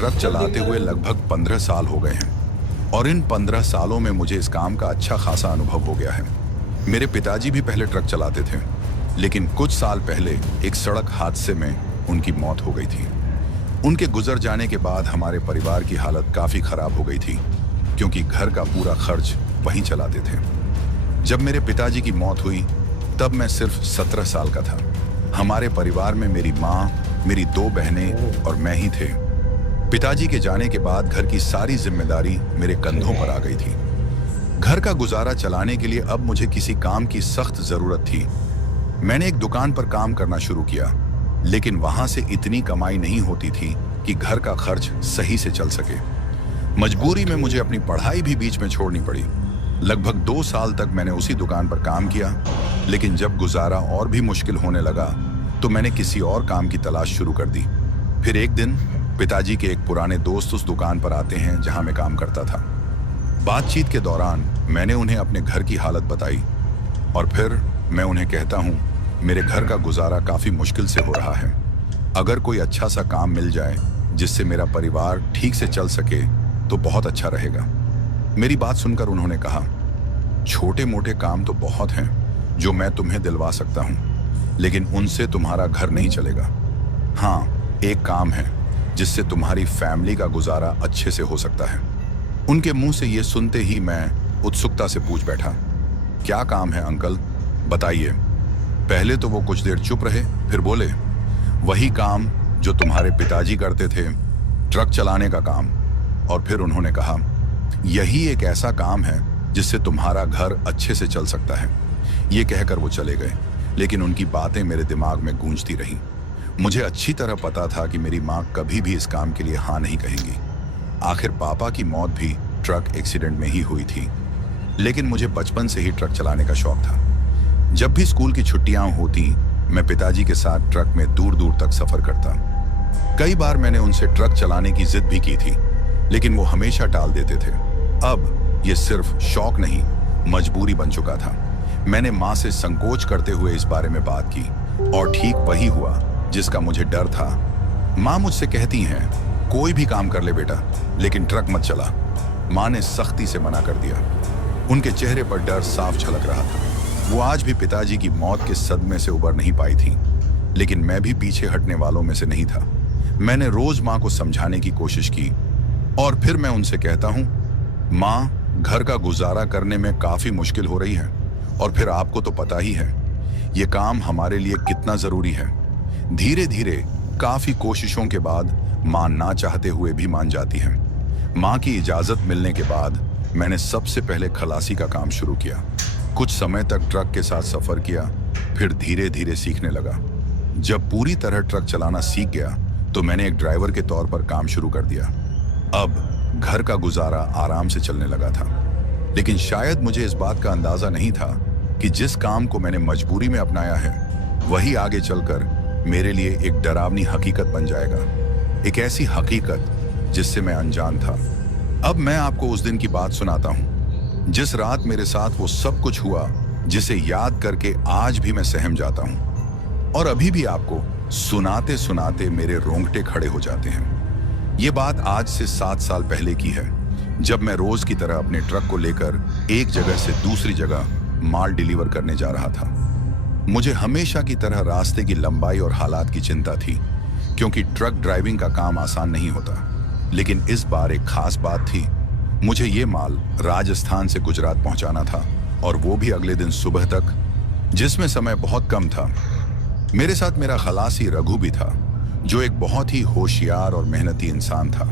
Truck चलाते हुए लगभग 15 साल हो गए हैं और इन 15 सालों में मुझे इस काम का अच्छा खासा अनुभव हो गया है। मेरे पिताजी भी पहले ट्रक चलाते थे, लेकिन कुछ साल पहले एक सड़क हादसे में उनकी मौत हो गई थी। उनके गुजर जाने के बाद हमारे परिवार की हालत काफ़ी ख़राब हो गई थी, क्योंकि घर का पूरा खर्च वहीं चलाते थे। जब मेरे पिताजी की मौत हुई तब मैं सिर्फ 17 साल का था। हमारे परिवार में मेरी माँ, मेरी 2 बहनें और मैं ही थे। पिताजी के जाने के बाद घर की सारी जिम्मेदारी मेरे कंधों पर आ गई थी। घर का गुजारा चलाने के लिए अब मुझे किसी काम की सख्त ज़रूरत थी। मैंने एक दुकान पर काम करना शुरू किया, लेकिन वहां से इतनी कमाई नहीं होती थी कि घर का खर्च सही से चल सके। मजबूरी में मुझे अपनी पढ़ाई भी बीच में छोड़नी पड़ी। लगभग 2 साल तक मैंने उसी दुकान पर काम किया, लेकिन जब गुजारा और भी मुश्किल होने लगा तो मैंने किसी और काम की तलाश शुरू कर दी। फिर एक दिन पिताजी के एक पुराने दोस्त उस दुकान पर आते हैं जहां मैं काम करता था। बातचीत के दौरान मैंने उन्हें अपने घर की हालत बताई और फिर मैं उन्हें कहता हूं, मेरे घर का गुजारा काफ़ी मुश्किल से हो रहा है। अगर कोई अच्छा सा काम मिल जाए जिससे मेरा परिवार ठीक से चल सके तो बहुत अच्छा रहेगा। मेरी बात सुनकर उन्होंने कहा, छोटे मोटे काम तो बहुत हैं जो मैं तुम्हें दिलवा सकता हूं, लेकिन उनसे तुम्हारा घर नहीं चलेगा। हाँ, एक काम है जिससे तुम्हारी फैमिली का गुजारा अच्छे से हो सकता है। उनके मुंह से ये सुनते ही मैं उत्सुकता से पूछ बैठा, क्या काम है अंकल, बताइए। पहले तो वो कुछ देर चुप रहे, फिर बोले, वही काम जो तुम्हारे पिताजी करते थे, ट्रक चलाने का काम। और फिर उन्होंने कहा, यही एक ऐसा काम है जिससे तुम्हारा घर अच्छे से चल सकता है। ये कहकर वो चले गए, लेकिन उनकी बातें मेरे दिमाग में गूंजती रहीं। मुझे अच्छी तरह पता था कि मेरी माँ कभी भी इस काम के लिए हाँ नहीं कहेंगी। आखिर पापा की मौत भी ट्रक एक्सीडेंट में ही हुई थी, लेकिन मुझे बचपन से ही ट्रक चलाने का शौक था। जब भी स्कूल की छुट्टियां होती, मैं पिताजी के साथ ट्रक में दूर दूर तक सफर करता। कई बार मैंने उनसे ट्रक चलाने की जिद भी की थी, लेकिन वो हमेशा टाल देते थे। अब ये सिर्फ शौक नहीं, मजबूरी बन चुका था। मैंने माँ से संकोच करते हुए इस बारे में बात की और ठीक वही हुआ जिसका मुझे डर था। माँ मुझसे कहती हैं, कोई भी काम कर ले बेटा, लेकिन ट्रक मत चला। माँ ने सख्ती से मना कर दिया। उनके चेहरे पर डर साफ झलक रहा था। वो आज भी पिताजी की मौत के सदमे से उबर नहीं पाई थी, लेकिन मैं भी पीछे हटने वालों में से नहीं था। मैंने रोज माँ को समझाने की कोशिश की और फिर मैं उनसे कहता हूँ, माँ, घर का गुजारा करने में काफी मुश्किल हो रही है और फिर आपको तो पता ही है ये काम हमारे लिए कितना जरूरी है। धीरे धीरे काफी कोशिशों के बाद माँ ना चाहते हुए भी मान जाती है। माँ की इजाजत मिलने के बाद मैंने सबसे पहले खलासी का काम शुरू किया। कुछ समय तक ट्रक के साथ सफर किया, फिर धीरे धीरे सीखने लगा। जब पूरी तरह ट्रक चलाना सीख गया तो मैंने एक ड्राइवर के तौर पर काम शुरू कर दिया। अब घर का गुजारा आराम से चलने लगा था, लेकिन शायद मुझे इस बात का अंदाजा नहीं था कि जिस काम को मैंने मजबूरी में अपनाया है वही आगे चलकर मेरे लिए एक डरावनी हकीकत बन जाएगा। एक ऐसी हकीकत जिससे मैं अनजान था। अब मैं आपको उस दिन की बात सुनाता हूँ जिस रात मेरे साथ वो सब कुछ हुआ जिसे याद करके आज भी मैं सहम जाता हूँ और अभी भी आपको सुनाते सुनाते मेरे रोंगटे खड़े हो जाते हैं। ये बात आज से 7 साल पहले की है, जब मैं रोज की तरह अपने ट्रक को लेकर एक जगह से दूसरी जगह माल डिलीवर करने जा रहा था। मुझे हमेशा की तरह रास्ते की लंबाई और हालात की चिंता थी, क्योंकि ट्रक ड्राइविंग का काम आसान नहीं होता। लेकिन इस बार एक खास बात थी। मुझे ये माल राजस्थान से गुजरात पहुंचाना था, और वो भी अगले दिन सुबह तक, जिसमें समय बहुत कम था। मेरे साथ मेरा खलासी रघु भी था, जो एक बहुत ही होशियार और मेहनती इंसान था।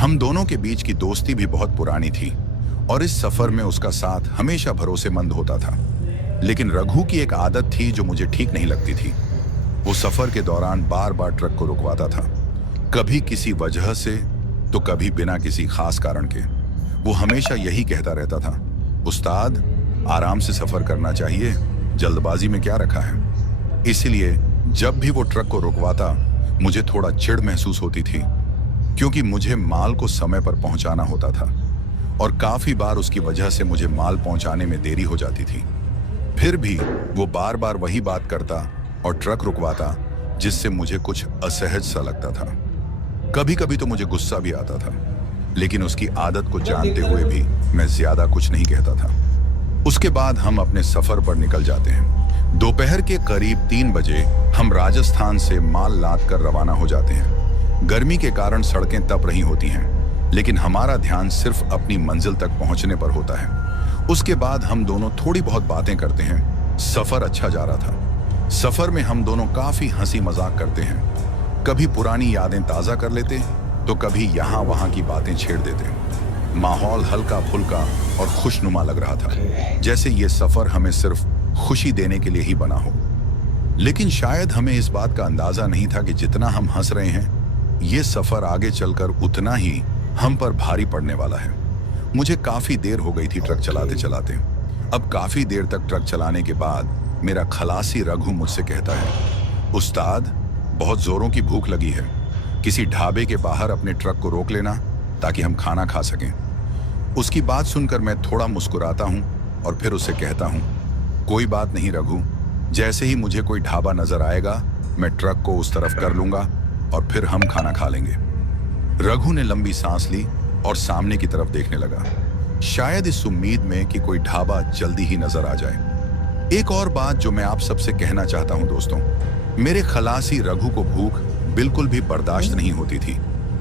हम दोनों के बीच की दोस्ती भी बहुत पुरानी थी और इस सफर में उसका साथ हमेशा भरोसेमंद होता था। लेकिन रघु की एक आदत थी जो मुझे ठीक नहीं लगती थी। वो सफर के दौरान बार बार ट्रक को रुकवाता था, कभी किसी वजह से तो कभी बिना किसी खास कारण के। वो हमेशा यही कहता रहता था, उस्ताद, आराम से सफर करना चाहिए, जल्दबाजी में क्या रखा है। इसलिए जब भी वो ट्रक को रुकवाता मुझे थोड़ा चिढ़ महसूस होती थी, क्योंकि मुझे माल को समय पर पहुंचाना होता था और काफी बार उसकी वजह से मुझे माल पहुंचाने में देरी हो जाती थी। फिर भी वो बार बार वही बात करता और ट्रक रुकवाता, जिससे मुझे कुछ असहज सा लगता था। कभी कभी तो मुझे गुस्सा भी आता था, लेकिन उसकी आदत को जानते हुए भी मैं ज्यादा कुछ नहीं कहता था। उसके बाद हम अपने सफर पर निकल जाते हैं। दोपहर के करीब 3 बजे हम राजस्थान से माल लाद कर रवाना हो जाते हैं। गर्मी के कारण सड़कें तप रही होती हैं, लेकिन हमारा ध्यान सिर्फ अपनी मंजिल तक पहुंचने पर होता है। उसके बाद हम दोनों थोड़ी बहुत बातें करते हैं। सफर अच्छा जा रहा था। सफर में हम दोनों काफी हंसी मजाक करते हैं। कभी पुरानी यादें ताजा कर लेते, तो कभी यहाँ वहाँ की बातें छेड़ देते। माहौल हल्का फुल्का और खुशनुमा लग रहा था, जैसे ये सफर हमें सिर्फ खुशी देने के लिए ही बना हो। लेकिन शायद हमें इस बात का अंदाजा नहीं था कि जितना हम हंस रहे हैं, ये सफर आगे चलकर उतना ही हम पर भारी पड़ने वाला है। मुझे काफी देर हो गई थी ट्रक चलाते चलाते। अब काफी देर तक ट्रक चलाने के बाद मेरा खलासी रघु मुझसे कहता है, उस्ताद, बहुत जोरों की भूख लगी है। किसी ढाबे के बाहर अपने ट्रक को रोक लेना ताकि हम खाना खा सकें। उसकी बात सुनकर मैं थोड़ा मुस्कुराता हूं और फिर उसे कहता हूं, कोई बात नहीं रघु, जैसे ही मुझे कोई ढाबा नजर आएगा मैं ट्रक को उस तरफ कर लूंगा और फिर हम खाना खा लेंगे। रघु ने लंबी सांस ली और सामने की तरफ देखने लगा, शायद इस उम्मीद में कि कोई ढाबा जल्दी ही नजर आ जाए। एक और बात जो मैं आप सबसे कहना चाहता हूं दोस्तों, मेरे खलासी रघु को भूख बिल्कुल भी बर्दाश्त नहीं होती थी।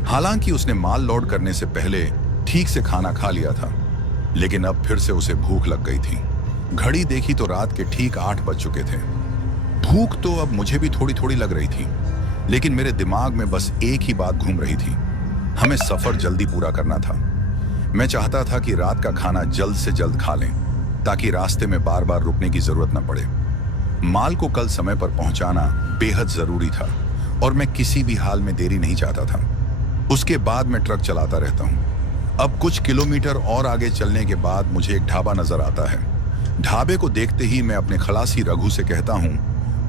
हालांकि उसने माल लोड करने से पहले ठीक से खाना खा लिया था, लेकिन अब फिर से उसे भूख लग गई थी। घड़ी देखी तो रात के ठीक 8 बज चुके थे। भूख तो अब मुझे भी थोड़ी थोड़ी लग रही थी, लेकिन मेरे दिमाग में बस एक ही बात घूम रही थी, हमें सफर जल्दी पूरा करना था। मैं चाहता था कि रात का खाना जल्द से जल्द खा लें, ताकि रास्ते में बार बार रुकने की जरूरत न पड़े। माल को कल समय पर पहुंचाना बेहद जरूरी था और मैं किसी भी हाल में देरी नहीं चाहता था। उसके बाद मैं ट्रक चलाता रहता हूं। अब कुछ किलोमीटर और आगे चलने के बाद मुझे एक ढाबा नजर आता है। ढाबे को देखते ही मैं अपने खलासी रघु से कहता हूं,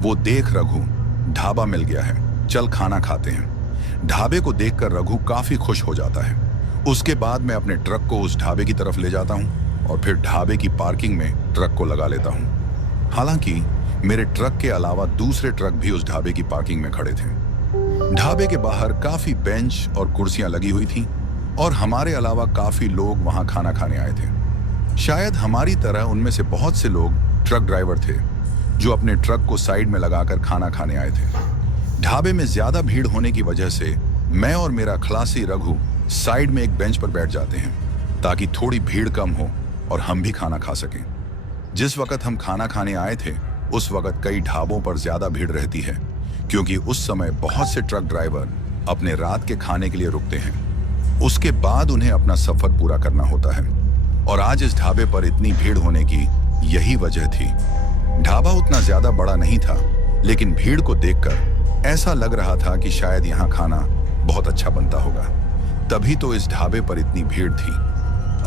वो देख रघु, ढाबा मिल गया है, चल खाना खाते हैं। ढाबे को देखकर रघु काफी खुश हो जाता है। उसके बाद मैं अपने ट्रक को उस ढाबे की तरफ ले जाता हूं और फिर ढाबे की पार्किंग में ट्रक को लगा लेता हूं। हालांकि मेरे ट्रक के अलावा दूसरे ट्रक भी उस ढाबे की पार्किंग में खड़े थे। ढाबे के बाहर काफी बेंच और कुर्सियां लगी हुई थीं और हमारे अलावा काफी लोग वहां खाना खाने आए थे। शायद हमारी तरह उनमें से बहुत से लोग ट्रक ड्राइवर थे, जो अपने ट्रक को साइड में लगाकर खाना खाने आए थे। ढाबे में ज्यादा भीड़ होने की वजह से मैं और मेरा खलासी रघु साइड में एक बेंच पर बैठ जाते हैं, ताकि थोड़ी भीड़ कम हो और हम भी खाना खा सकें। जिस वक्त हम खाना खाने आए थे, उस वक्त कई ढाबों पर ज्यादा भीड़ रहती है, क्योंकि उस समय बहुत से ट्रक ड्राइवर अपने रात के खाने के लिए रुकते हैं। उसके बाद उन्हें अपना सफर पूरा करना होता है, और आज इस ढाबे पर इतनी भीड़ होने की यही वजह थी। ढाबा उतना ज्यादा बड़ा नहीं था, लेकिन भीड़ को देखकर ऐसा लग रहा था कि शायद यहाँ खाना बहुत अच्छा बनता होगा, तभी तो इस ढाबे पर इतनी भीड़ थी।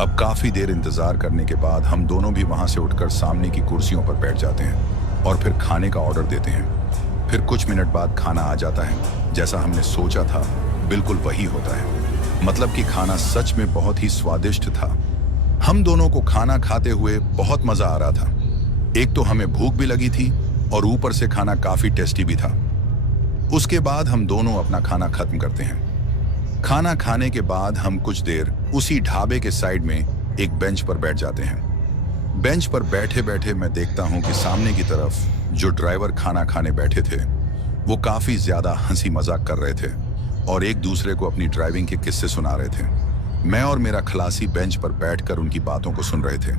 अब काफी देर इंतजार करने के बाद हम दोनों भी वहां से उठकर सामने की कुर्सियों पर बैठ जाते हैं और फिर खाने का ऑर्डर देते हैं। फिर कुछ मिनट बाद खाना आ जाता है। जैसा हमने सोचा था बिल्कुल वही होता है, मतलब कि खाना सच में बहुत ही स्वादिष्ट था। हम दोनों को खाना खाते हुए बहुत मजा आ रहा था। एक तो हमें भूख भी लगी थी और ऊपर से खाना काफी टेस्टी भी था। उसके बाद हम दोनों अपना खाना खत्म करते हैं। खाना खाने के बाद हम कुछ देर उसी ढाबे के साइड में एक बेंच पर बैठ जाते हैं। बेंच पर बैठे बैठे मैं देखता हूं कि सामने की तरफ जो ड्राइवर खाना खाने बैठे थे, वो काफी ज्यादा हंसी मजाक कर रहे थे और एक दूसरे को अपनी ड्राइविंग के किस्से सुना रहे थे। मैं और मेरा खलासी बेंच पर बैठकर उनकी बातों को सुन रहे थे।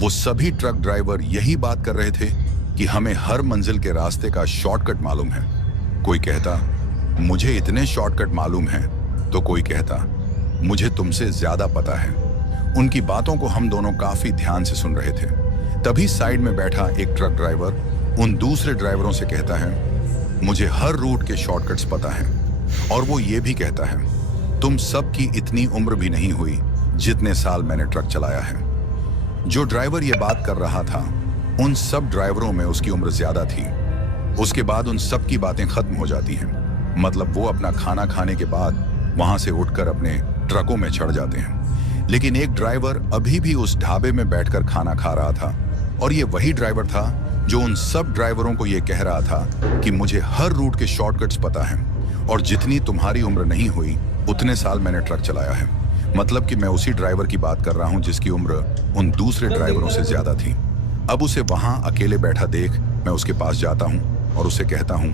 वो सभी ट्रक ड्राइवर यही बात कर रहे थे कि हमें हर मंजिल के रास्ते का शॉर्टकट मालूम है। कोई कहता, मुझे इतने शॉर्टकट मालूम हैं, तो कोई कहता, मुझे तुमसे ज्यादा पता है। उनकी बातों को हम दोनों काफी ध्यान से सुन रहे थे। तभी साइड में बैठा एक ट्रक ड्राइवर उन दूसरे ड्राइवरों से कहता है, मुझे हर रूट के शॉर्टकट्स पता है। और वो ये भी कहता है, तुम सब की इतनी उम्र भी नहीं हुई जितने साल मैंने ट्रक चलाया है। जो ड्राइवर ये बात कर रहा था, उन सब ड्राइवरों में उसकी उम्र ज्यादा थी। उसके बाद उन सब की बातें खत्म हो जाती हैं, मतलब वो अपना खाना खाने के बाद वहां से उठकर अपने ट्रकों में चढ़ जाते हैं। लेकिन एक ड्राइवर अभी भी उस ढाबे में बैठकर खाना खा रहा था, और ये वही ड्राइवर था जो उन सब ड्राइवरों को ये कह रहा था कि मुझे हर रूट के शॉर्टकट्स पता है। और जितनी तुम्हारी उम्र नहीं हुई उतने साल मैंने ट्रक चलाया है। मतलब कि मैं उसी ड्राइवर की बात कर रहा हूँ जिसकी उम्र उन दूसरे ड्राइवरों से ज्यादा थी। अब उसे वहां अकेले बैठा देख मैं उसके पास जाता हूँ और उसे कहता हूँ,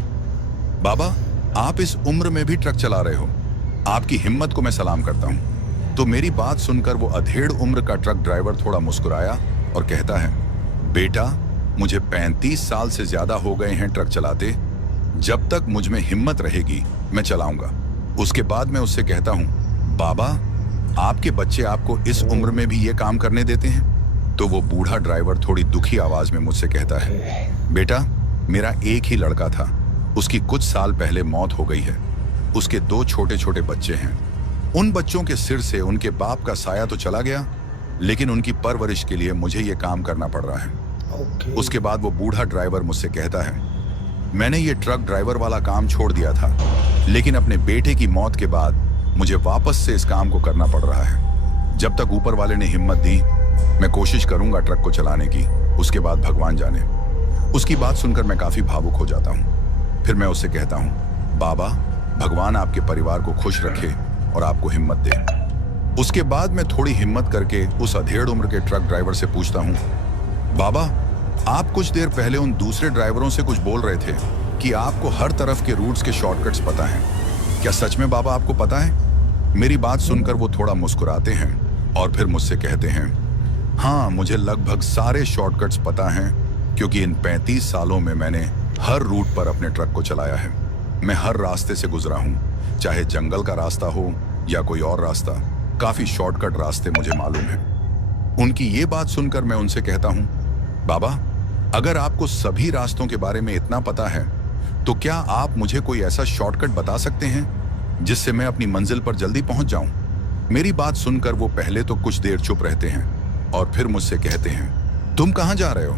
बाबा आप इस उम्र में भी ट्रक चला रहे हो, आपकी हिम्मत को मैं सलाम करता हूँ। तो मेरी बात सुनकर वो अधेड़ उम्र का ट्रक ड्राइवर थोड़ा मुस्कुराया और कहता है, बेटा मुझे 35 साल से ज्यादा हो गए हैं ट्रक चलाते, जब तक मुझ में हिम्मत रहेगी मैं चलाऊंगा। उसके बाद मैं उससे कहता हूँ, बाबा आपके बच्चे आपको इस उम्र में भी ये काम करने देते हैं? तो वो बूढ़ा ड्राइवर थोड़ी दुखी आवाज में मुझसे कहता है, बेटा मेरा एक ही लड़का था, उसकी कुछ साल पहले मौत हो गई है। उसके 2 छोटे छोटे बच्चे हैं। उन बच्चों के सिर से उनके बाप का साया तो चला गया, लेकिन उनकी परवरिश के लिए मुझे ये काम करना पड़ रहा है। उसके बाद वो बूढ़ा ड्राइवर मुझसे कहता है, मैंने ये ट्रक ड्राइवर वाला काम छोड़ दिया था, लेकिन अपने बेटे की मौत के बाद मुझे वापस से इस काम को करना पड़ रहा है। जब तक ऊपर वाले ने हिम्मत दी मैं कोशिश करूंगा ट्रक को चलाने की, उसके बाद भगवान जाने। उसकी बात सुनकर मैं काफी भावुक हो जाता हूँ। फिर मैं उससे कहता हूँ, बाबा भगवान आपके परिवार को खुश रखे और आपको हिम्मत दे। उसके बाद मैं थोड़ी हिम्मत करके उस अधेड़ उम्र के ट्रक ड्राइवर से पूछता हूँ, बाबा आप कुछ देर पहले उन दूसरे ड्राइवरों से कुछ बोल रहे थे कि आपको हर तरफ के रूट्स के शॉर्टकट्स पता हैं, क्या सच में बाबा आपको पता है? मेरी बात सुनकर वो थोड़ा मुस्कुराते हैं और फिर मुझसे कहते हैं, हाँ मुझे लगभग सारे शॉर्टकट्स पता हैं, क्योंकि इन 35 सालों में मैंने हर रूट पर अपने ट्रक को चलाया है। मैं हर रास्ते से गुजरा हूँ, चाहे जंगल का रास्ता हो या कोई और रास्ता, काफी शॉर्टकट रास्ते मुझे मालूम है। उनकी ये बात सुनकर मैं उनसे कहता हूँ, बाबा अगर आपको सभी रास्तों के बारे में इतना पता है तो क्या आप मुझे कोई ऐसा शॉर्टकट बता सकते हैं जिससे मैं अपनी मंजिल पर जल्दी पहुंच जाऊं? मेरी बात सुनकर वो पहले तो कुछ देर चुप रहते हैं और फिर मुझसे कहते हैं, तुम कहां जा रहे हो?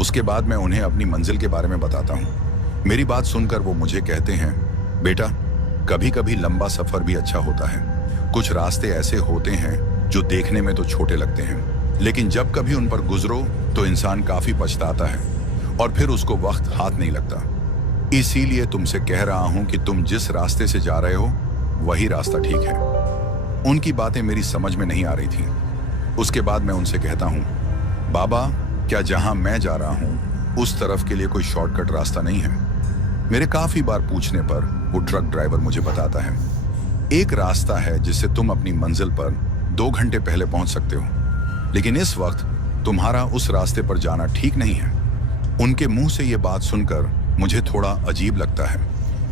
उसके बाद मैं उन्हें अपनी मंजिल के बारे में बताता हूं। मेरी बात सुनकर वो मुझे कहते हैं, बेटा कभी कभी लंबा सफर भी अच्छा होता है। कुछ रास्ते ऐसे होते हैं जो देखने में तो छोटे लगते हैं, लेकिन जब कभी उन पर गुजरो तो इंसान काफी पछताता है और फिर उसको वक्त हाथ नहीं लगता। इसीलिए तुमसे कह रहा हूं कि तुम जिस रास्ते से जा रहे हो वही रास्ता ठीक है। उनकी बातें मेरी समझ में नहीं आ रही थी। उसके बाद मैं उनसे कहता हूं, बाबा क्या जहां मैं जा रहा हूं उस तरफ के लिए कोई शॉर्टकट रास्ता नहीं है? मेरे काफी बार पूछने पर वो ट्रक ड्राइवर मुझे बताता है, एक रास्ता है जिससे तुम अपनी मंजिल पर 2 घंटे पहले पहुंच सकते हो, लेकिन इस वक्त तुम्हारा उस रास्ते पर जाना ठीक नहीं है। उनके मुंह से ये बात सुनकर मुझे थोड़ा अजीब लगता है,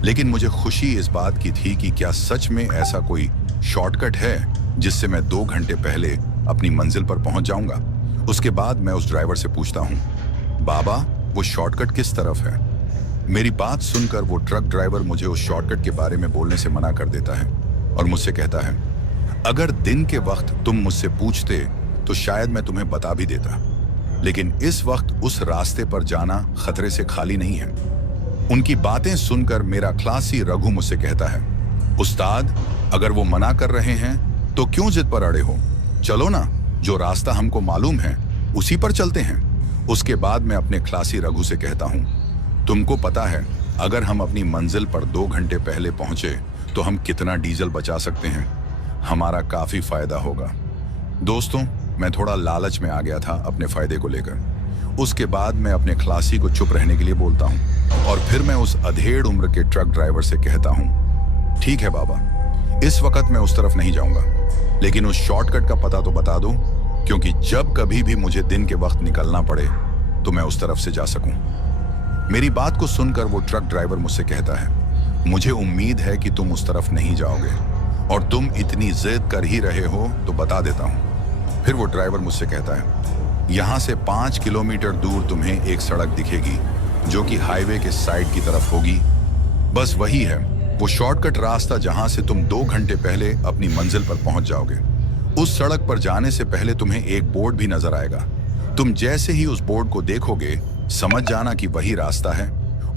लेकिन मुझे खुशी इस बात की थी कि क्या सच में ऐसा कोई शॉर्टकट है जिससे मैं 2 घंटे पहले अपनी मंजिल पर पहुंच जाऊंगा। उसके बाद मैं उस ड्राइवर से पूछता हूं, बाबा वो शॉर्टकट किस तरफ है? मेरी बात सुनकर वो ट्रक ड्राइवर मुझे उस शॉर्टकट के बारे में बोलने से मना कर देता है और मुझसे कहता है, अगर दिन के वक्त तुम मुझसे पूछते तो शायद मैं तुम्हें बता भी देता, लेकिन इस वक्त उस रास्ते पर जाना खतरे से खाली नहीं है। उनकी बातें सुनकर मेरा क्लासी रघु मुझसे कहता है, उस्ताद अगर वो मना कर रहे हैं तो क्यों जिद पर अड़े हो? चलो ना, जो रास्ता हमको मालूम है उसी पर चलते हैं। उसके बाद मैं अपने क्लासी रघु से कहता हूँ, तुमको पता है अगर हम अपनी मंजिल पर 2 घंटे पहले पहुंचे तो हम कितना डीजल बचा सकते हैं? हमारा काफी फायदा होगा। दोस्तों मैं थोड़ा लालच में आ गया था अपने फायदे को लेकर। उसके बाद मैं अपने खलासी को चुप रहने के लिए बोलता हूँ और फिर मैं उस अधेड़ उम्र के ट्रक ड्राइवर से कहता हूँ, ठीक है बाबा इस वक्त मैं उस तरफ नहीं जाऊंगा, लेकिन उस शॉर्टकट का पता तो बता दो, क्योंकि जब कभी भी मुझे दिन के वक्त निकलना पड़े तो मैं उस तरफ से जा सकूं। मेरी बात को सुनकर वो ट्रक ड्राइवर मुझसे कहता है, मुझे उम्मीद है कि तुम उस तरफ नहीं जाओगे और तुम इतनी जिद कर ही रहे हो तो बता देता हूं। फिर वो ड्राइवर मुझसे कहता है, यहां से 5 किलोमीटर दूर तुम्हें एक सड़क दिखेगी जो कि हाईवे के साइड की तरफ होगी। बस वही है वो शॉर्टकट रास्ता जहां से तुम 2 घंटे पहले अपनी मंजिल पर पहुंच जाओगे। उस सड़क पर जाने से पहले तुम्हें एक बोर्ड भी नजर आएगा। तुम जैसे ही उस बोर्ड को देखोगे समझ जाना कि वही रास्ता है,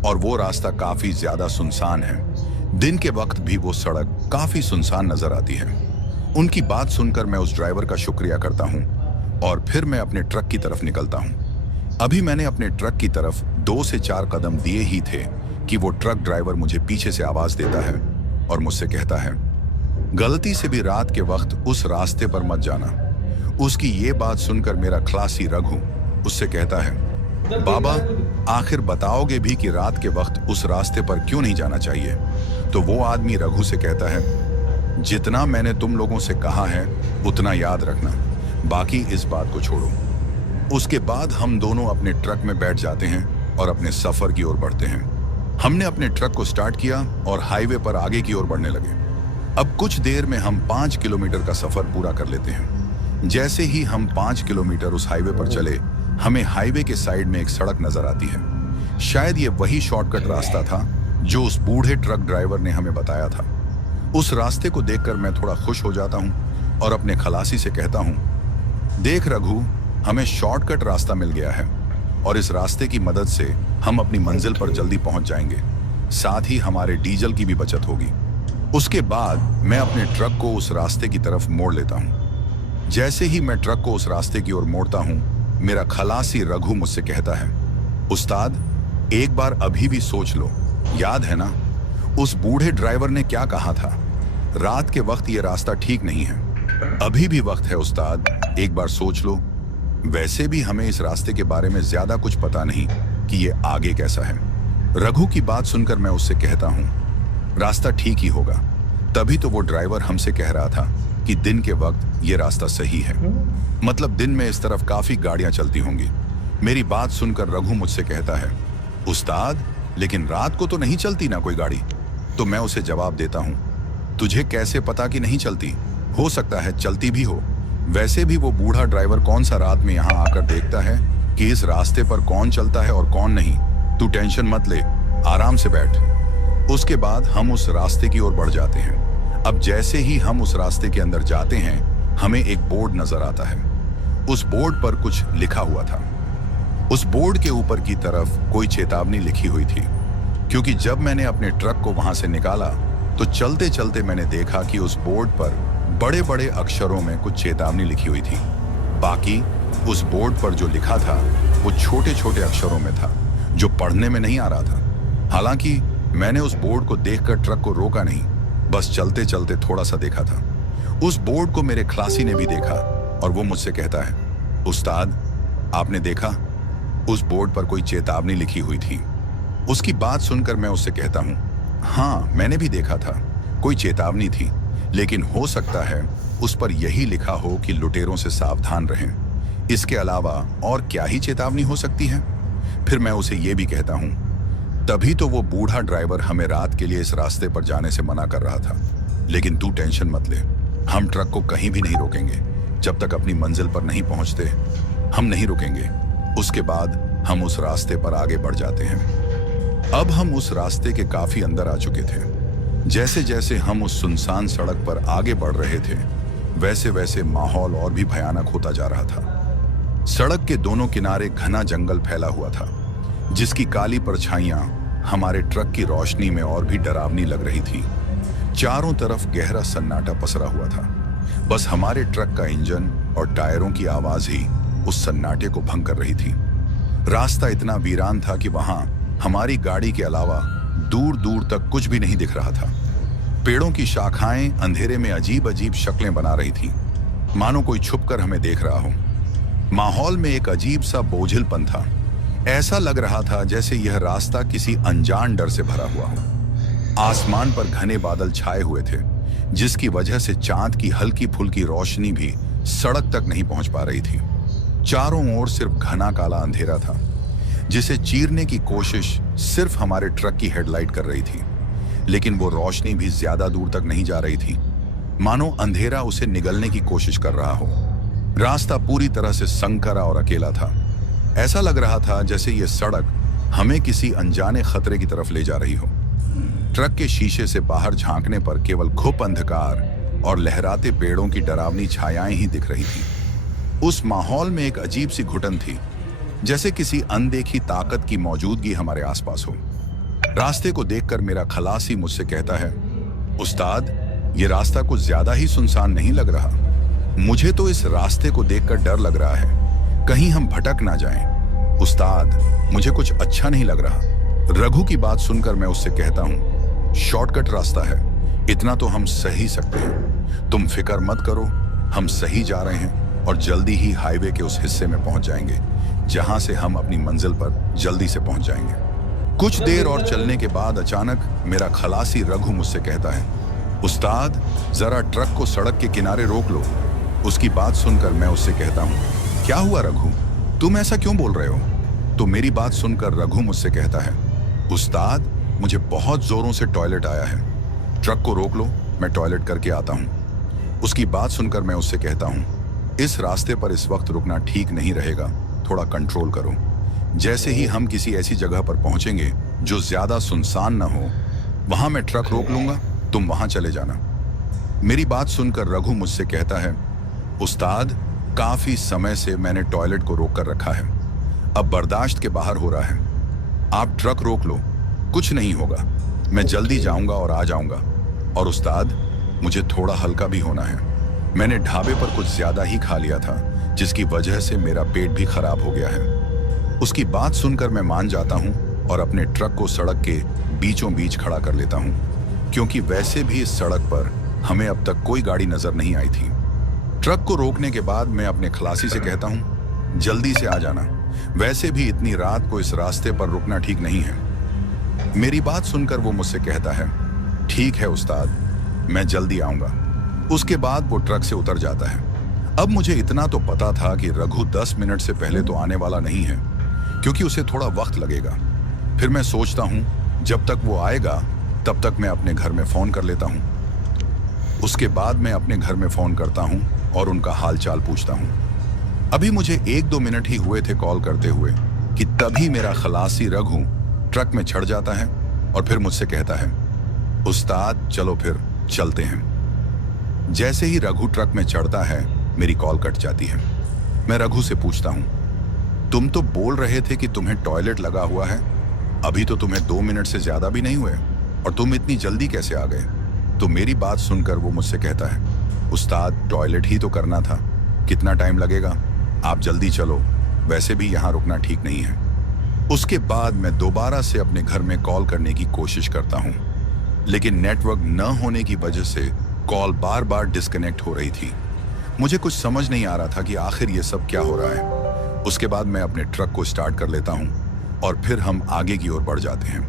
और वो रास्ता काफी ज्यादा सुनसान है। दिन के वक्त भी वो सड़क काफी सुनसान नजर आती है। उनकी बात सुनकर मैं उस ड्राइवर का शुक्रिया करता हूँ और फिर मैं अपने ट्रक की तरफ निकलता हूँ। अभी मैंने अपने ट्रक की तरफ 2 से 4 कदम दिए ही थे कि वो ट्रक ड्राइवर मुझे पीछे से आवाज देता है, और मुझसे कहता है, गलती से भी रात के वक्त उस रास्ते पर मत जाना। उसकी ये बात सुनकर मेरा खलासी रघु उससे कहता है, बाबा आखिर बताओगे भी कि रात के वक्त उस रास्ते पर क्यों नहीं जाना चाहिए? तो वो आदमी रघु से कहता है, जितना मैंने तुम लोगों से कहा है उतना याद रखना, बाकी इस बात को छोड़ो। उसके बाद हम दोनों अपने ट्रक में बैठ जाते हैं और अपने सफर की ओर बढ़ते हैं। हमने अपने ट्रक को स्टार्ट किया और हाईवे पर आगे की ओर बढ़ने लगे। अब कुछ देर में हम 5 किलोमीटर का सफर पूरा कर लेते हैं। जैसे ही हम 5 किलोमीटर उस हाईवे पर चले, हमें हाईवे के साइड में एक सड़क नजर आती है। शायद ये वही शॉर्टकट रास्ता था जो उस बूढ़े ट्रक ड्राइवर ने हमें बताया था। उस रास्ते को देखकर मैं थोड़ा खुश हो जाता हूँ और अपने खलासी से कहता हूँ, देख रघु, हमें शॉर्टकट रास्ता मिल गया है और इस रास्ते की मदद से हम अपनी मंजिल पर जल्दी पहुंच जाएंगे। साथ ही हमारे डीजल की भी बचत होगी। उसके बाद मैं अपने ट्रक को उस रास्ते की तरफ मोड़ लेता हूं। जैसे ही मैं ट्रक को उस रास्ते की ओर मोड़ता हूं, मेरा खलासी रघु मुझसे कहता है, उस्ताद एक बार अभी भी सोच लो, याद है ना उस बूढ़े ड्राइवर ने क्या कहा था? रात के वक्त ये रास्ता ठीक नहीं है। अभी भी वक्त है उस्ताद, एक बार सोच लो। वैसे भी हमें इस रास्ते के बारे में ज्यादा कुछ पता नहीं कि ये आगे कैसा है। रघु की बात सुनकर मैं उससे कहता हूँ, रास्ता ठीक ही होगा। तभी तो वो ड्राइवर हमसे कह रहा था कि दिन के वक्त ये रास्ता सही है, मतलब दिन में इस तरफ काफी गाड़ियां चलती होंगी। मेरी बात सुनकर रघु मुझसे कहता है, उस्ताद लेकिन रात को तो नहीं चलती ना कोई गाड़ी? तो मैं उसे जवाब देता हूँ, तुझे कैसे पता कि नहीं चलती? हो सकता है चलती भी हो। वैसे भी वो बूढ़ा ड्राइवर कौन सा रात में यहाँ आकर देखता है कि इस रास्ते पर कौन चलता है और कौन नहीं। तू टेंशन मत ले, आराम से बैठ। उसके बाद हम उस रास्ते की ओर बढ़ जाते हैं। अब जैसे ही हम उस रास्ते के अंदर जाते हैं, हमें एक बोर्ड नजर आता है। उस बोर्ड पर कुछ लिखा हुआ था। उस बोर्ड के ऊपर की तरफ कोई चेतावनी लिखी हुई थी, क्योंकि जब मैंने अपने ट्रक को वहां से निकाला तो चलते चलते मैंने देखा कि उस बोर्ड पर बड़े बड़े अक्षरों में कुछ चेतावनी लिखी हुई थी। बाकी उस बोर्ड पर जो लिखा था वो छोटे छोटे अक्षरों में था, जो पढ़ने में नहीं आ रहा था। हालांकि मैंने उस बोर्ड को देखकर ट्रक को रोका नहीं, बस चलते चलते थोड़ा सा देखा था। उस बोर्ड को मेरे खलासी ने भी देखा और वो मुझसे कहता है, उस्ताद आपने देखा उस बोर्ड पर कोई चेतावनी लिखी हुई थी? उसकी बात सुनकर मैं उससे कहता हूँ, हाँ मैंने भी देखा था, कोई चेतावनी थी, लेकिन हो सकता है उस पर यही लिखा हो कि लुटेरों से सावधान रहें। इसके अलावा और क्या ही चेतावनी हो सकती है? फिर मैं उसे ये भी कहता हूँ, तभी तो वो बूढ़ा ड्राइवर हमें रात के लिए इस रास्ते पर जाने से मना कर रहा था। लेकिन तू टेंशन मत ले, हम ट्रक को कहीं भी नहीं रोकेंगे जब तक अपनी मंजिल पर नहीं पहुंचते। हम नहीं रुकेंगे। उसके बाद हम उस रास्ते पर आगे बढ़ जाते हैं। अब हम उस रास्ते के काफी अंदर आ चुके थे। जैसे जैसे हम उस सुनसान सड़क पर आगे बढ़ रहे थे, वैसे वैसे माहौल और भी भयानक होता जा रहा था। सड़क के दोनों किनारे घना जंगल फैला हुआ था, जिसकी काली परछाइयां हमारे ट्रक की रोशनी में और भी डरावनी लग रही थी। चारों तरफ गहरा सन्नाटा पसरा हुआ था। बस हमारे ट्रक का इंजन और टायरों की आवाज ही उस सन्नाटे को भंग कर रही थी। रास्ता इतना वीरान था कि वहां हमारी गाड़ी के अलावा दूर दूर तक कुछ भी नहीं दिख रहा था। पेड़ों की शाखाएं अंधेरे में अजीब अजीब शक्लें बना रही थीं, मानो कोई छुपकर हमें देख रहा हो। माहौल में एक अजीब सा बोझिलपन था। ऐसा लग रहा था जैसे यह रास्ता किसी अनजान डर से भरा हुआ हो। आसमान पर घने बादल छाए हुए थे, जिसकी वजह से चांद की हल्की फुल्की रोशनी भी सड़क तक नहीं पहुंच पा रही थी। चारों ओर सिर्फ घना काला अंधेरा था, जिसे चीरने की कोशिश सिर्फ हमारे ट्रक की हेडलाइट कर रही थी। लेकिन वो रोशनी भी ज्यादा दूर तक नहीं जा रही थी, मानो अंधेरा उसे निगलने की कोशिश कर रहा हो। रास्ता पूरी तरह से संकरा और अकेला था। ऐसा लग रहा था जैसे ये सड़क हमें किसी अनजाने खतरे की तरफ ले जा रही हो। ट्रक के शीशे से बाहर झांकने पर केवल घुप अंधकार और लहराते पेड़ों की डरावनी छायाएं ही दिख रही थी। उस माहौल में एक अजीब सी घुटन थी, जैसे किसी अनदेखी ताकत की मौजूदगी हमारे आसपास हो। रास्ते को देखकर मेरा खलासी मुझसे कहता है, उस्ताद ये रास्ता कुछ ज्यादा ही सुनसान नहीं लग रहा? मुझे तो इस रास्ते को देखकर डर लग रहा है, कहीं हम भटक ना जाएं। उस्ताद मुझे कुछ अच्छा नहीं लग रहा। रघु की बात सुनकर मैं उससे कहता हूँ, शॉर्टकट रास्ता है, इतना तो हम सही सकते हैं। तुम फिक्र मत करो, हम सही जा रहे हैं और जल्दी ही हाईवे के उस हिस्से में पहुंच जाएंगे जहां से हम अपनी मंजिल पर जल्दी से पहुंच जाएंगे। कुछ देर और चलने के बाद अचानक मेरा खलासी रघु मुझसे कहता है, उस्ताद जरा ट्रक को सड़क के किनारे रोक लो। उसकी बात सुनकर मैं उससे कहता हूँ, क्या हुआ रघु, तुम ऐसा क्यों बोल रहे हो? तो मेरी बात सुनकर रघु मुझसे कहता है, उस्ताद मुझे बहुत जोरों से टॉयलेट आया है, ट्रक को रोक लो, मैं टॉयलेट करके आता हूँ। उसकी बात सुनकर मैं उससे कहता हूँ, इस रास्ते पर इस वक्त रुकना ठीक नहीं रहेगा, थोड़ा कंट्रोल करो। जैसे ही हम किसी ऐसी जगह पर पहुंचेंगे जो ज्यादा सुनसान न हो, वहां मैं ट्रक रोक लूंगा, तुम वहां चले जाना। मेरी बात सुनकर रघु मुझसे कहता है, उस्ताद काफी समय से मैंने टॉयलेट को रोक कर रखा है, अब बर्दाश्त के बाहर हो रहा है, आप ट्रक रोक लो, कुछ नहीं होगा, मैं जल्दी जाऊंगा और आ जाऊंगा। और उस्ताद मुझे थोड़ा हल्का भी होना है, मैंने ढाबे पर कुछ ज्यादा ही खा लिया था जिसकी वजह से मेरा पेट भी खराब हो गया है। उसकी बात सुनकर मैं मान जाता हूं और अपने ट्रक को सड़क के बीचों बीच खड़ा कर लेता हूं, क्योंकि वैसे भी इस सड़क पर हमें अब तक कोई गाड़ी नजर नहीं आई थी। ट्रक को रोकने के बाद मैं अपने खलासी से कहता हूं, जल्दी से आ जाना, वैसे भी इतनी रात को इस रास्ते पर रुकना ठीक नहीं है। मेरी बात सुनकर वो मुझसे कहता है, ठीक है उस्ताद, मैं जल्दी आऊंगा। उसके बाद वो ट्रक से उतर जाता है। अब मुझे इतना तो पता था कि रघु 10 मिनट से पहले तो आने वाला नहीं है, क्योंकि उसे थोड़ा वक्त लगेगा। फिर मैं सोचता हूं जब तक वो आएगा तब तक मैं अपने घर में फोन कर लेता हूं। उसके बाद मैं अपने घर में फोन करता हूं और उनका हालचाल पूछता हूं। अभी मुझे 1-2 मिनट ही हुए थे कॉल करते हुए कि तभी मेरा खलासी रघु ट्रक में चढ़ जाता है और फिर मुझसे कहता है, उस्ताद चलो फिर चलते हैं। जैसे ही रघु ट्रक में चढ़ता है मेरी कॉल कट जाती है। मैं रघु से पूछता हूं, तुम तो बोल रहे थे कि तुम्हें टॉयलेट लगा हुआ है, अभी तो तुम्हें 2 मिनट से ज्यादा भी नहीं हुए और तुम इतनी जल्दी कैसे आ गए? तो मेरी बात सुनकर वो मुझसे कहता है, उस्ताद टॉयलेट ही तो करना था, कितना टाइम लगेगा, आप जल्दी चलो, वैसे भी यहाँ रुकना ठीक नहीं है। उसके बाद मैं दोबारा से अपने घर में कॉल करने की कोशिश करता हूँ, लेकिन नेटवर्क न होने की वजह से कॉल बार बार डिस्कनेक्ट हो रही थी। मुझे कुछ समझ नहीं आ रहा था कि आखिर ये सब क्या हो रहा है। उसके बाद मैं अपने ट्रक को स्टार्ट कर लेता हूँ और फिर हम आगे की ओर बढ़ जाते हैं।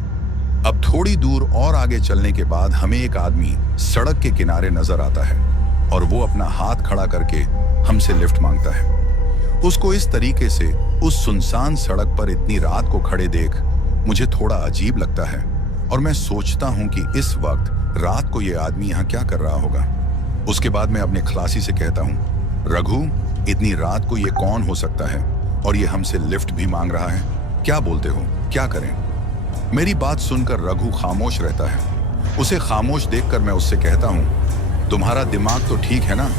अब थोड़ी दूर और आगे चलने के बाद हमें एक आदमी सड़क के किनारे नजर आता है और वो अपना हाथ खड़ा करके हमसे लिफ्ट मांगता है। उसको इस तरीके से उस सुनसान सड़क पर इतनी रात को खड़े देख मुझे थोड़ा अजीब लगता है और मैं सोचता हूँ कि इस वक्त रात को ये आदमी यहाँ क्या कर रहा होगा। उसके बाद मैं अपने खलासी से कहता हूँ, रघु इतनी रात को ये कौन हो सकता है और ये हमसे लिफ्ट भी मांग रहा है, क्या बोलते हो, क्या करें? मेरी बात सुनकर रघु खामोश रहता है। उसे खामोश देखकर मैं उससे कहता हूँ, तुम्हारा दिमाग तो ठीक है ना,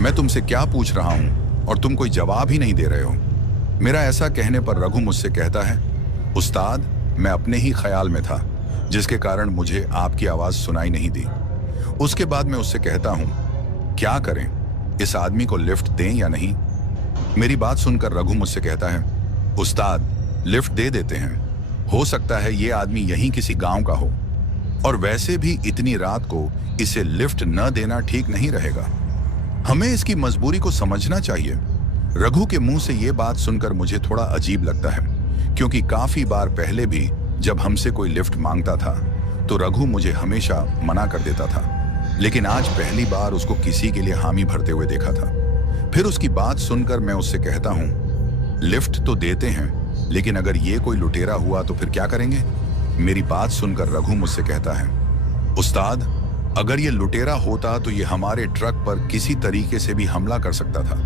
मैं तुमसे क्या पूछ रहा हूँ और तुम कोई जवाब ही नहीं दे रहे हो। मेरा ऐसा कहने पर रघु मुझसे कहता है, उस्ताद मैं अपने ही ख्याल में था जिसके कारण मुझे आपकी आवाज सुनाई नहीं दी। उसके बाद मैं उससे कहता हूँ, क्या करें, इस आदमी को लिफ्ट दें या नहीं? मेरी बात सुनकर रघु मुझसे कहता है, उस्ताद लिफ्ट दे देते हैं, हो सकता है ये आदमी यहीं किसी गांव का हो और वैसे भी इतनी रात को इसे लिफ्ट न देना ठीक नहीं रहेगा, हमें इसकी मजबूरी को समझना चाहिए। रघु के मुंह से ये बात सुनकर मुझे थोड़ा अजीब लगता है, क्योंकि काफी बार पहले भी जब हमसे कोई लिफ्ट मांगता था तो रघु मुझे हमेशा मना कर देता था, लेकिन आज पहली बार उसको किसी के लिए हामी भरते हुए देखा था। फिर उसकी बात सुनकर मैं उससे कहता हूँ, लिफ्ट तो देते हैं, लेकिन अगर ये कोई लुटेरा हुआ तो फिर क्या करेंगे? मेरी बात सुनकर रघु मुझसे कहता है, उस्ताद अगर ये लुटेरा होता तो ये हमारे ट्रक पर किसी तरीके से भी हमला कर सकता था,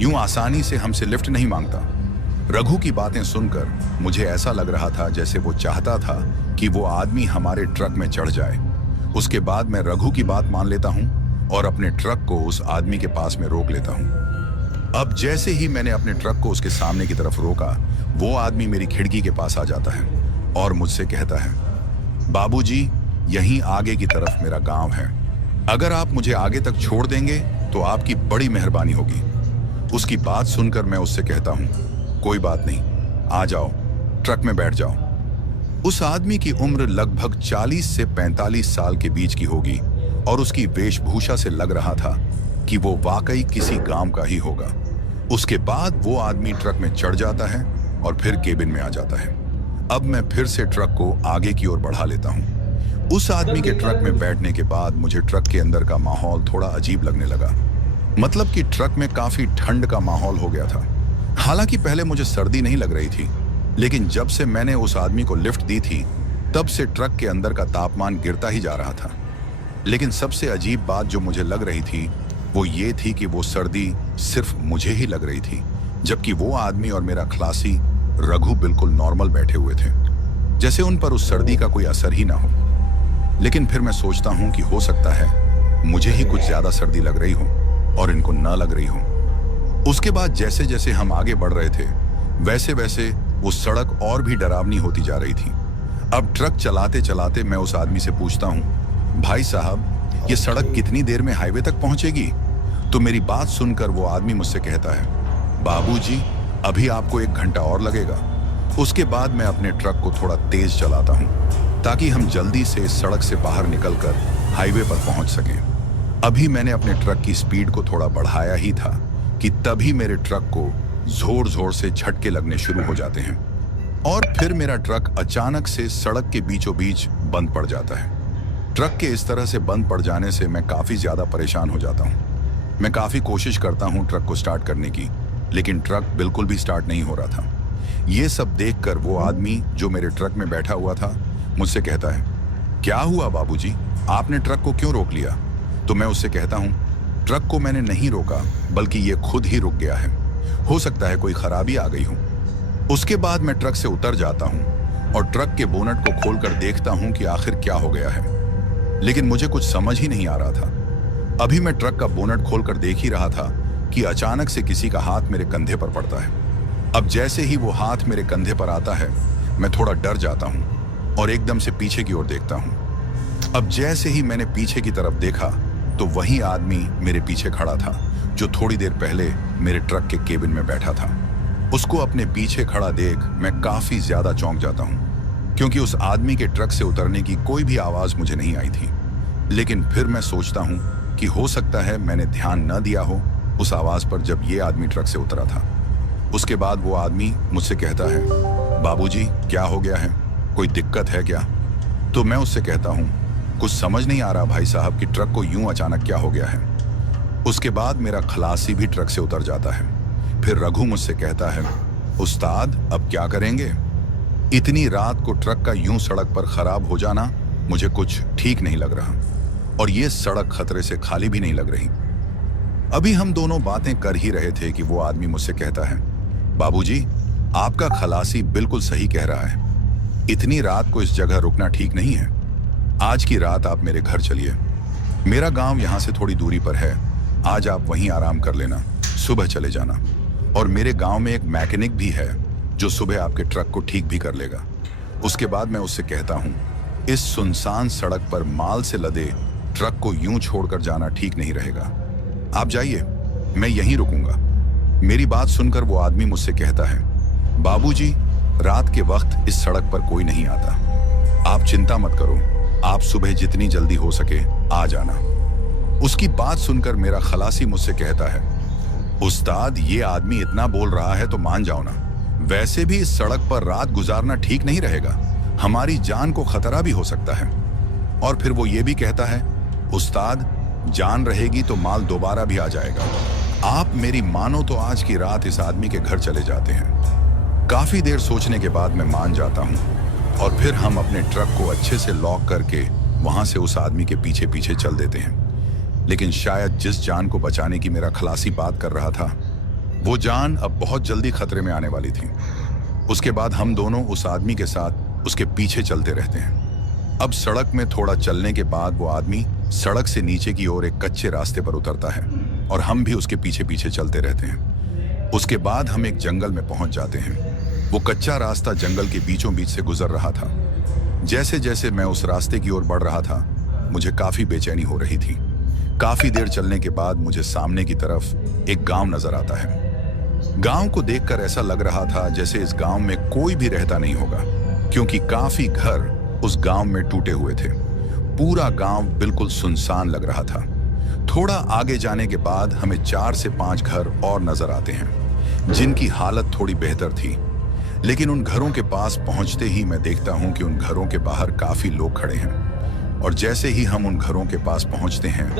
यूं आसानी से हमसे लिफ्ट नहीं मांगता। रघु की बातें सुनकर मुझे ऐसा लग रहा था जैसे वो चाहता था कि वो आदमी हमारे ट्रक में चढ़ जाए। उसके बाद मैं रघु की बात मान लेता हूँ और अपने ट्रक को उस आदमी के पास में रोक लेता हूँ। अब जैसे ही मैंने अपने ट्रक को उसके सामने की तरफ रोका, वो आदमी मेरी खिड़की के पास आ जाता है और मुझसे कहता है, बाबूजी यहीं आगे की तरफ मेरा गांव है, अगर आप मुझे आगे तक छोड़ देंगे तो आपकी बड़ी मेहरबानी होगी। उसकी बात सुनकर मैं उससे कहता हूँ, कोई बात नहीं, आ जाओ, ट्रक में बैठ जाओ। उस आदमी की उम्र लगभग 40 से 45 साल के बीच की होगी और उसकी वेशभूषा से लग रहा था कि वो वाकई किसी गांव का ही होगा। उसके बाद वो आदमी ट्रक में चढ़ जाता है और फिर केबिन में आ जाता है। अब मैं फिर से ट्रक को आगे की ओर बढ़ा लेता हूँ। उस आदमी के ट्रक में बैठने के बाद मुझे ट्रक के अंदर का माहौल थोड़ा अजीब लगने लगा। मतलब कि ट्रक में काफी ठंड का माहौल हो गया था। हालांकि पहले मुझे सर्दी नहीं लग रही थी, लेकिन जब से मैंने उस आदमी को लिफ्ट दी थी तब से ट्रक के अंदर का तापमान गिरता ही जा रहा था। लेकिन सबसे अजीब बात जो मुझे लग रही थी वो ये थी कि वो सर्दी सिर्फ मुझे ही लग रही थी, जबकि वो आदमी और मेरा खलासी रघु बिल्कुल नॉर्मल बैठे हुए थे, जैसे उन पर उस सर्दी का कोई असर ही ना हो। लेकिन फिर मैं सोचता हूँ कि हो सकता है मुझे ही कुछ ज्यादा सर्दी लग रही हो और इनको न लग रही हो। उसके बाद जैसे जैसे हम आगे बढ़ रहे थे वैसे वैसे वो सड़क और भी डरावनी होती जा रही थी। अब ट्रक चलाते चलाते मैं उस आदमी से पूछता हूँ, भाई साहब ये सड़क कितनी देर में हाईवे तक पहुंचेगी? तो मेरी बात सुनकर वो आदमी मुझसे कहता है, बाबूजी अभी आपको 1 घंटा और लगेगा। उसके बाद मैं अपने ट्रक को थोड़ा तेज चलाता हूँ ताकि हम जल्दी से इस सड़क से बाहर निकलकर हाईवे पर पहुंच सकें। अभी मैंने अपने ट्रक की स्पीड को थोड़ा बढ़ाया ही था कि तभी मेरे ट्रक को जोर जोर से झटके लगने शुरू हो जाते हैं और फिर मेरा ट्रक अचानक से सड़क के बीचों बीच बंद पड़ जाता है। ट्रक के इस तरह से बंद पड़ जाने से मैं काफी ज्यादा परेशान हो जाता हूँ। मैं काफी कोशिश करता हूँ ट्रक को स्टार्ट करने की, लेकिन ट्रक बिल्कुल भी स्टार्ट नहीं हो रहा था। ये सब देखकर वो आदमी जो मेरे ट्रक में बैठा हुआ था मुझसे कहता है, क्या हुआ बाबूजी, आपने ट्रक को क्यों रोक लिया? तो मैं उससे कहता हूँ, ट्रक को मैंने नहीं रोका बल्कि ये खुद ही रुक गया है, हो सकता है कोई खराबी आ गई हो। उसके बाद मैं ट्रक से उतर जाता हूँ और ट्रक के बोनट को खोलकर देखता हूँ कि आखिर क्या हो गया है, लेकिन मुझे कुछ समझ ही नहीं आ रहा था। अभी मैं ट्रक का बोनट खोलकर देख ही रहा था कि अचानक से किसी का हाथ मेरे कंधे पर पड़ता है। अब जैसे ही वो हाथ मेरे कंधे पर आता है मैं थोड़ा डर जाता हूँ और एकदम से पीछे की ओर देखता हूँ। अब जैसे ही मैंने पीछे की तरफ देखा तो वही आदमी मेरे पीछे खड़ा था जो थोड़ी देर पहले मेरे ट्रक के केबिन में बैठा था। उसको अपने पीछे खड़ा देख मैं काफी ज्यादा चौंक जाता हूँ, क्योंकि उस आदमी के ट्रक से उतरने की कोई भी आवाज मुझे नहीं आई थी। लेकिन फिर मैं सोचता हूँ कि हो सकता है मैंने ध्यान न दिया हो उस आवाज पर जब ये आदमी ट्रक से उतरा था। उसके बाद वो आदमी मुझसे कहता है, बाबूजी क्या हो गया है, कोई दिक्कत है क्या? तो मैं उससे कहता हूँ, कुछ समझ नहीं आ रहा भाई साहब कि ट्रक को यूं अचानक क्या हो गया है। उसके बाद मेरा खलासी भी ट्रक से उतर जाता है। फिर रघु मुझसे कहता है, उस्ताद अब क्या करेंगे? इतनी रात को ट्रक का यूं सड़क पर खराब हो जाना मुझे कुछ ठीक नहीं लग रहा, और ये सड़क खतरे से खाली भी नहीं लग रही। अभी हम दोनों बातें कर ही रहे थे कि वो आदमी मुझसे कहता है, बाबूजी आपका खलासी बिल्कुल सही कह रहा है, इतनी रात को इस जगह रुकना ठीक नहीं है। आज की रात आप मेरे घर चलिए, मेरा गांव यहाँ से थोड़ी दूरी पर है, आज आप वहीं आराम कर लेना, सुबह चले जाना। और मेरे गांव में एक मैकेनिक भी है जो सुबह आपके ट्रक को ठीक भी कर लेगा। उसके बाद मैं उससे कहता हूँ, इस सुनसान सड़क पर माल से लदे ट्रक को यूं छोड़कर जाना ठीक नहीं रहेगा, आप जाइए, मैं यहीं रुकूंगा। मेरी बात सुनकर वो आदमी मुझसे कहता है, बाबूजी रात के वक्त इस सड़क पर कोई नहीं आता, आप चिंता मत करो, आप सुबह जितनी जल्दी हो सके आ जाना। उसकी बात सुनकर मेरा खलासी मुझसे कहता है, उस्ताद ये आदमी इतना बोल रहा है तो मान जाओ ना, वैसे भी इस सड़क पर रात गुजारना ठीक नहीं रहेगा, हमारी जान को खतरा भी हो सकता है। और फिर वो ये भी कहता है, उस्ताद जान रहेगी तो माल दोबारा भी आ जाएगा, आप मेरी मानो तो आज की रात इस आदमी के घर चले जाते हैं। काफी देर सोचने के बाद मैं मान जाता हूँ और फिर हम अपने ट्रक को अच्छे से लॉक करके वहां से उस आदमी के पीछे पीछे चल देते हैं। लेकिन शायद जिस जान को बचाने की मेरा खलासी बात कर रहा था वो जान अब बहुत जल्दी खतरे में आने वाली थी। उसके बाद हम दोनों उस आदमी के साथ उसके पीछे चलते रहते हैं। अब सड़क में थोड़ा चलने के बाद वो आदमी सड़क से नीचे की ओर एक कच्चे रास्ते पर उतरता है और हम भी उसके पीछे पीछे चलते रहते हैं। उसके बाद हम एक जंगल में पहुंच जाते हैं। वो कच्चा रास्ता जंगल के बीचों बीच से गुजर रहा था। जैसे जैसे मैं उस रास्ते की ओर बढ़ रहा था मुझे काफी बेचैनी हो रही थी। काफी देर चलने के बाद मुझे सामने की तरफ एक गांव नजर आता है। गांव को देखकर ऐसा लग रहा था जैसे इस गांव में कोई भी रहता नहीं होगा, क्योंकि काफी घर उस गांव में टूटे हुए थे। पूरा गांव बिल्कुल सुनसान लग रहा था। थोड़ा आगे जाने के बाद हमें 4 से 5 घर और नजर आते हैं जिनकी हालत थोड़ी बेहतर थी, लेकिन उन घरों के पास पहुंचते ही मैं देखता हूं कि उन घरों के बाहर काफी लोग खड़े हैं। और जैसे ही हम उन घरों के पास पहुंचते हैं,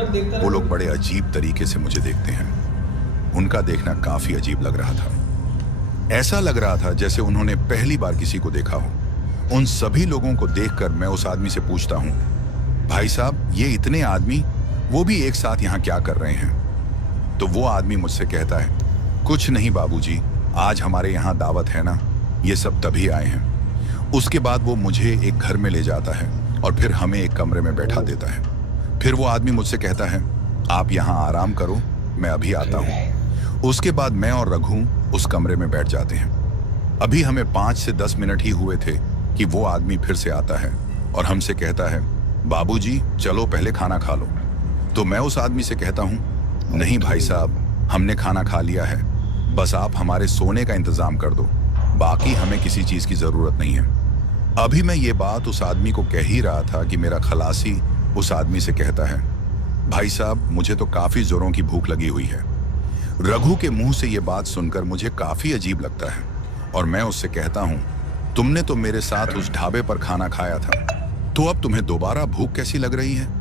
वो लोग बड़े अजीब तरीके से मुझे देखते हैं। उनका देखना काफी अजीब लग रहा था। ऐसा लग रहा था जैसे उन्होंने पहली बार किसी को देखा हो। उन सभी लोगों को देखकर मैं उस आदमी से पूछता हूं, भाई साहब, ये इतने आदमी, वो भी एक साथ यहाँ क्या कर रहे हैं? तो वो आदमी मुझसे कहता है, कुछ नहीं बाबूजी, आज हमारे यहाँ दावत है ना, ये सब तभी आए हैं। उसके बाद वो मुझे एक घर में ले जाता है और फिर हमें एक कमरे में बैठा देता है। फिर वो आदमी मुझसे कहता है, आप यहाँ आराम करो, मैं अभी आता हूँ। उसके बाद मैं और रघु उस कमरे में बैठ जाते हैं। अभी हमें 5 से 10 मिनट ही हुए थे कि वो आदमी फिर से आता है और हमसे कहता है, बाबूजी चलो पहले खाना खा लो। तो मैं उस आदमी से कहता हूँ, नहीं भाई साहब, हमने खाना खा लिया है, बस आप हमारे सोने का इंतजाम कर दो, बाकी हमें किसी चीज की जरूरत नहीं है। अभी मैं ये बात उस आदमी को कह ही रहा था कि मेरा खलासी उस आदमी से कहता है, भाई साहब मुझे तो काफी जोरों की भूख लगी हुई है। रघु के मुंह से ये बात सुनकर मुझे काफी अजीब लगता है और मैं उससे कहता हूँ, तुमने तो मेरे साथ उस ढाबे पर खाना खाया था, तो अब तुम्हें दोबारा भूख कैसी लग रही है?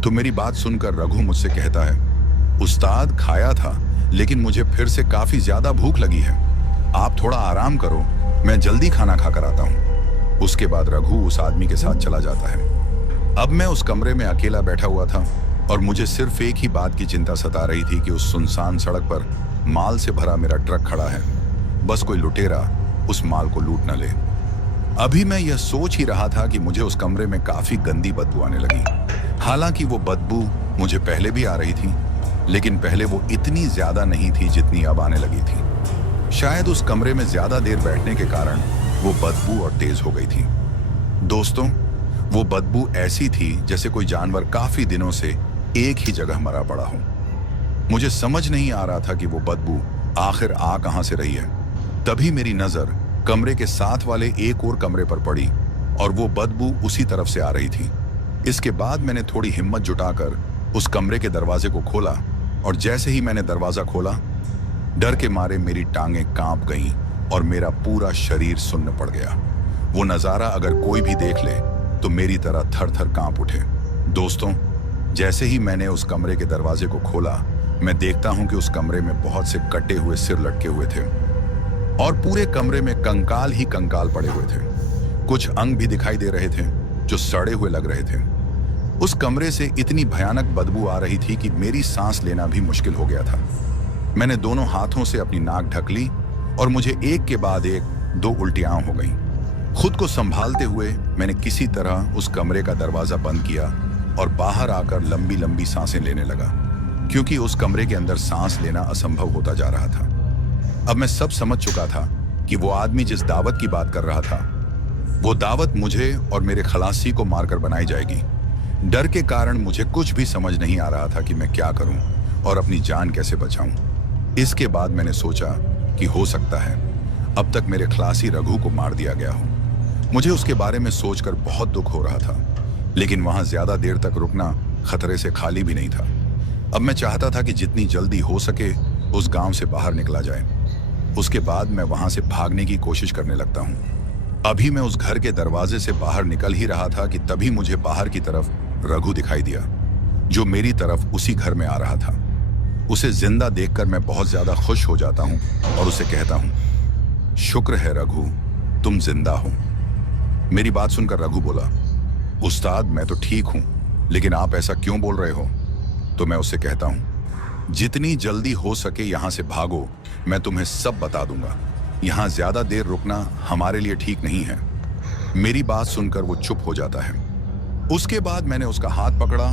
तो मेरी बात सुनकर रघु मुझसे कहता है, उस्ताद खाया था, लेकिन मुझे फिर से काफी ज्यादा भूख लगी है, आप थोड़ा आराम करो, मैं जल्दी खाना खाकर आता हूँ। उसके बाद रघु उस आदमी के साथ चला जाता है। अब मैं उस कमरे में अकेला बैठा हुआ था और मुझे सिर्फ एक ही बात की चिंता सता रही थी कि उस सुनसान सड़क पर माल से भरा मेरा ट्रक खड़ा है, बस कोई लुटेरा उस माल को लूट न ले। अभी मैं यह सोच ही रहा था कि मुझे उस कमरे में काफी गंदी बदबू आने लगी। हालांकि वो बदबू मुझे पहले भी आ रही थी, लेकिन पहले वो इतनी ज्यादा नहीं थी जितनी अब आने लगी थी। शायद उस कमरे में ज्यादा देर बैठने के कारण वो बदबू और तेज हो गई थी। दोस्तों, वो बदबू ऐसी थी जैसे कोई जानवर काफी दिनों से एक ही जगह मरा पड़ा हो। मुझे समझ नहीं आ रहा था कि वो बदबू आखिर आ कहां से रही है। तभी मेरी नजर कमरे के साथ वाले एक और कमरे पर पड़ी और वो बदबू उसी तरफ से आ रही थी। इसके बाद मैंने थोड़ी हिम्मत जुटाकर उस कमरे के दरवाजे को खोला और जैसे ही मैंने दरवाजा खोला, डर के मारे मेरी टांगें कांप गईं और मेरा पूरा शरीर सुन्न पड़ गया। वो नजारा अगर कोई भी देख ले तो मेरी तरह थर थर कांप उठे। दोस्तों, जैसे ही मैंने उस कमरे के दरवाजे को खोला, मैं देखता हूं कि उस कमरे में बहुत से कटे हुए सिर लटके हुए थे और पूरे कमरे में कंकाल ही कंकाल पड़े हुए थे। कुछ अंग भी दिखाई दे रहे थे जो सड़े हुए लग रहे थे। उस कमरे से इतनी भयानक बदबू आ रही थी कि मेरी सांस लेना भी मुश्किल हो गया था। मैंने दोनों हाथों से अपनी नाक ढक ली और मुझे एक के बाद एक 2 उल्टियां हो गईं। खुद को संभालते हुए मैंने किसी तरह उस कमरे का दरवाजा बंद किया और बाहर आकर लंबी लंबी सांसें लेने लगा, क्योंकि उस कमरे के अंदर सांस लेना असंभव होता जा रहा था। अब मैं सब समझ चुका था कि वो आदमी जिस दावत की बात कर रहा था, वो दावत मुझे और मेरे खलासी को मारकर बनाई जाएगी। डर के कारण मुझे कुछ भी समझ नहीं आ रहा था कि मैं क्या करूं और अपनी जान कैसे बचाऊं। इसके बाद मैंने सोचा कि हो सकता है अब तक मेरे खलासी रघु को मार दिया गया हो। मुझे उसके बारे में सोचकर बहुत दुख हो रहा था, लेकिन वहां ज्यादा देर तक रुकना खतरे से खाली भी नहीं था। अब मैं चाहता था कि जितनी जल्दी हो सके उस गांव से बाहर निकला जाए। उसके बाद मैं वहां से भागने की कोशिश करने लगता हूं। अभी मैं उस घर के दरवाजे से बाहर निकल ही रहा था कि तभी मुझे बाहर की तरफ रघु दिखाई दिया, जो मेरी तरफ उसी घर में आ रहा था। उसे जिंदा देखकर मैं बहुत ज्यादा खुश हो जाता हूं और उसे कहता हूं, शुक्र है रघु, तुम जिंदा हो। मेरी बात सुनकर रघु बोला, उस्ताद मैं तो ठीक हूं, लेकिन आप ऐसा क्यों बोल रहे हो? तो मैं उससे कहता हूं, जितनी जल्दी हो सके यहां से भागो, मैं तुम्हें सब बता दूंगा। यहां ज्यादा देर रुकना हमारे लिए ठीक नहीं है। मेरी बात सुनकर वो चुप हो जाता है। उसके बाद मैंने उसका हाथ पकड़ा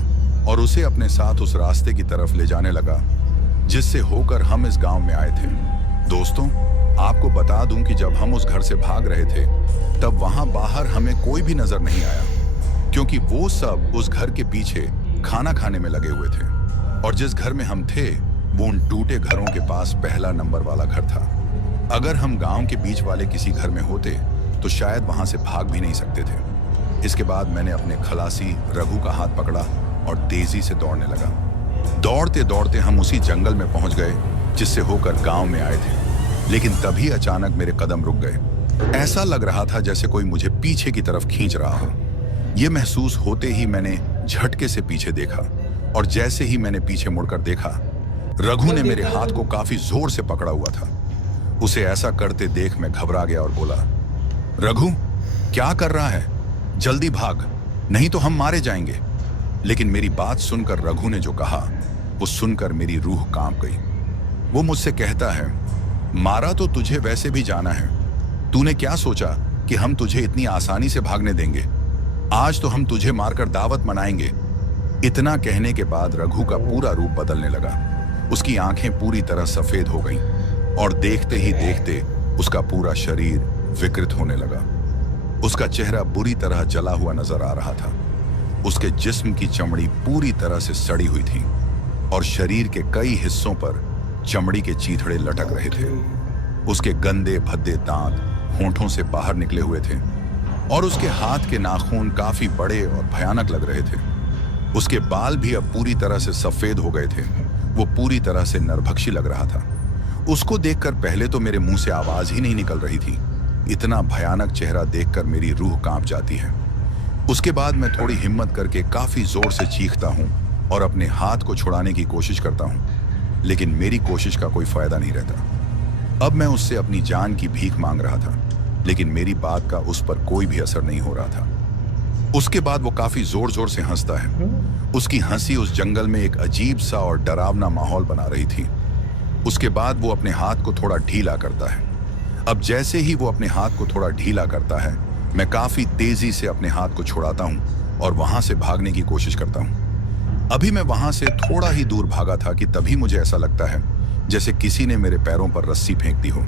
और उसे अपने साथ उस रास्ते की तरफ ले जाने लगा जिससे होकर हम इस गांव में आए थे। दोस्तों, आपको बता दूं कि जब हम उस घर से भाग रहे थे तब वहां बाहर हमें कोई भी नजर नहीं आया, क्योंकि वो सब उस घर के पीछे खाना खाने में लगे हुए थे और जिस घर में हम थे वो उन टूटे घरों के पास पहला नंबर वाला घर था। अगर हम गांव के बीच वाले किसी घर में होते तो शायद वहां से भाग भी नहीं सकते थे। इसके बाद मैंने अपने खलासी रघु का हाथ पकड़ा और तेजी से दौड़ने लगा। दौड़ते दौड़ते हम उसी जंगल में पहुंच गए जिससे होकर गांव में आए थे। लेकिन तभी अचानक मेरे कदम रुक गए। ऐसा लग रहा था जैसे कोई मुझे पीछे की तरफ खींच रहा हो। यह महसूस होते ही मैंने झटके से पीछे देखा और जैसे ही मैंने पीछे मुड़कर देखा, रघु ने मेरे हाथ को काफी जोर से पकड़ा हुआ था। उसे ऐसा करते देख मैं घबरा गया और बोला, रघु क्या कर रहा है? जल्दी भाग, नहीं तो हम मारे जाएंगे। लेकिन मेरी बात सुनकर रघु ने जो कहा वो सुनकर मेरी रूह कांप गई। वो मुझसे कहता है, मारा तो तुझे वैसे भी जाना है। तूने क्या सोचा कि हम तुझे इतनी आसानी से भागने देंगे? आज तो हम तुझे मारकर दावत मनाएंगे। इतना कहने के बाद रघु का पूरा रूप बदलने लगा। उसकी आंखें पूरी तरह सफेद हो गईं और देखते ही देखते उसका पूरा शरीर विकृत होने लगा। उसका चेहरा बुरी तरह जला हुआ नजर आ रहा था। उसके जिस्म की चमड़ी पूरी तरह से सड़ी हुई थी और शरीर के कई हिस्सों पर चमड़ी के चीथड़े लटक रहे थे। उसके गंदे भद्दे दांत होंठों से बाहर निकले हुए थे और उसके हाथ के नाखून काफी बड़े और भयानक लग रहे थे। उसके बाल भी अब पूरी तरह से सफेद हो गए थे। वो पूरी तरह से नरभक्षी लग रहा था। उसको देखकर पहले तो मेरे मुंह से आवाज ही नहीं निकल रही थी। इतना भयानक चेहरा देखकर मेरी रूह कांप जाती है। उसके बाद मैं थोड़ी हिम्मत करके काफी जोर से चीखता हूं और अपने हाथ को छुड़ाने की कोशिश करता हूं, लेकिन मेरी कोशिश का कोई फायदा नहीं रहता। अब मैं उससे अपनी जान की भीख मांग रहा था, लेकिन मेरी बात का उस पर कोई भी असर नहीं हो रहा था। उसके बाद वो काफी जोर जोर से हंसता है। उसकी हंसी उस जंगल में एक अजीब सा और डरावना माहौल बना रही थी। उसके बाद वो अपने हाथ को थोड़ा ढीला करता है। अब जैसे ही वो अपने हाथ को थोड़ा ढीला करता है, मैं काफी तेजी से अपने हाथ को छुड़ाता हूं और वहां से भागने की कोशिश करता हूं। अभी मैं वहां से थोड़ा ही दूर भागा था कि तभी मुझे ऐसा लगता है जैसे किसी ने मेरे पैरों पर रस्सी फेंक दी हो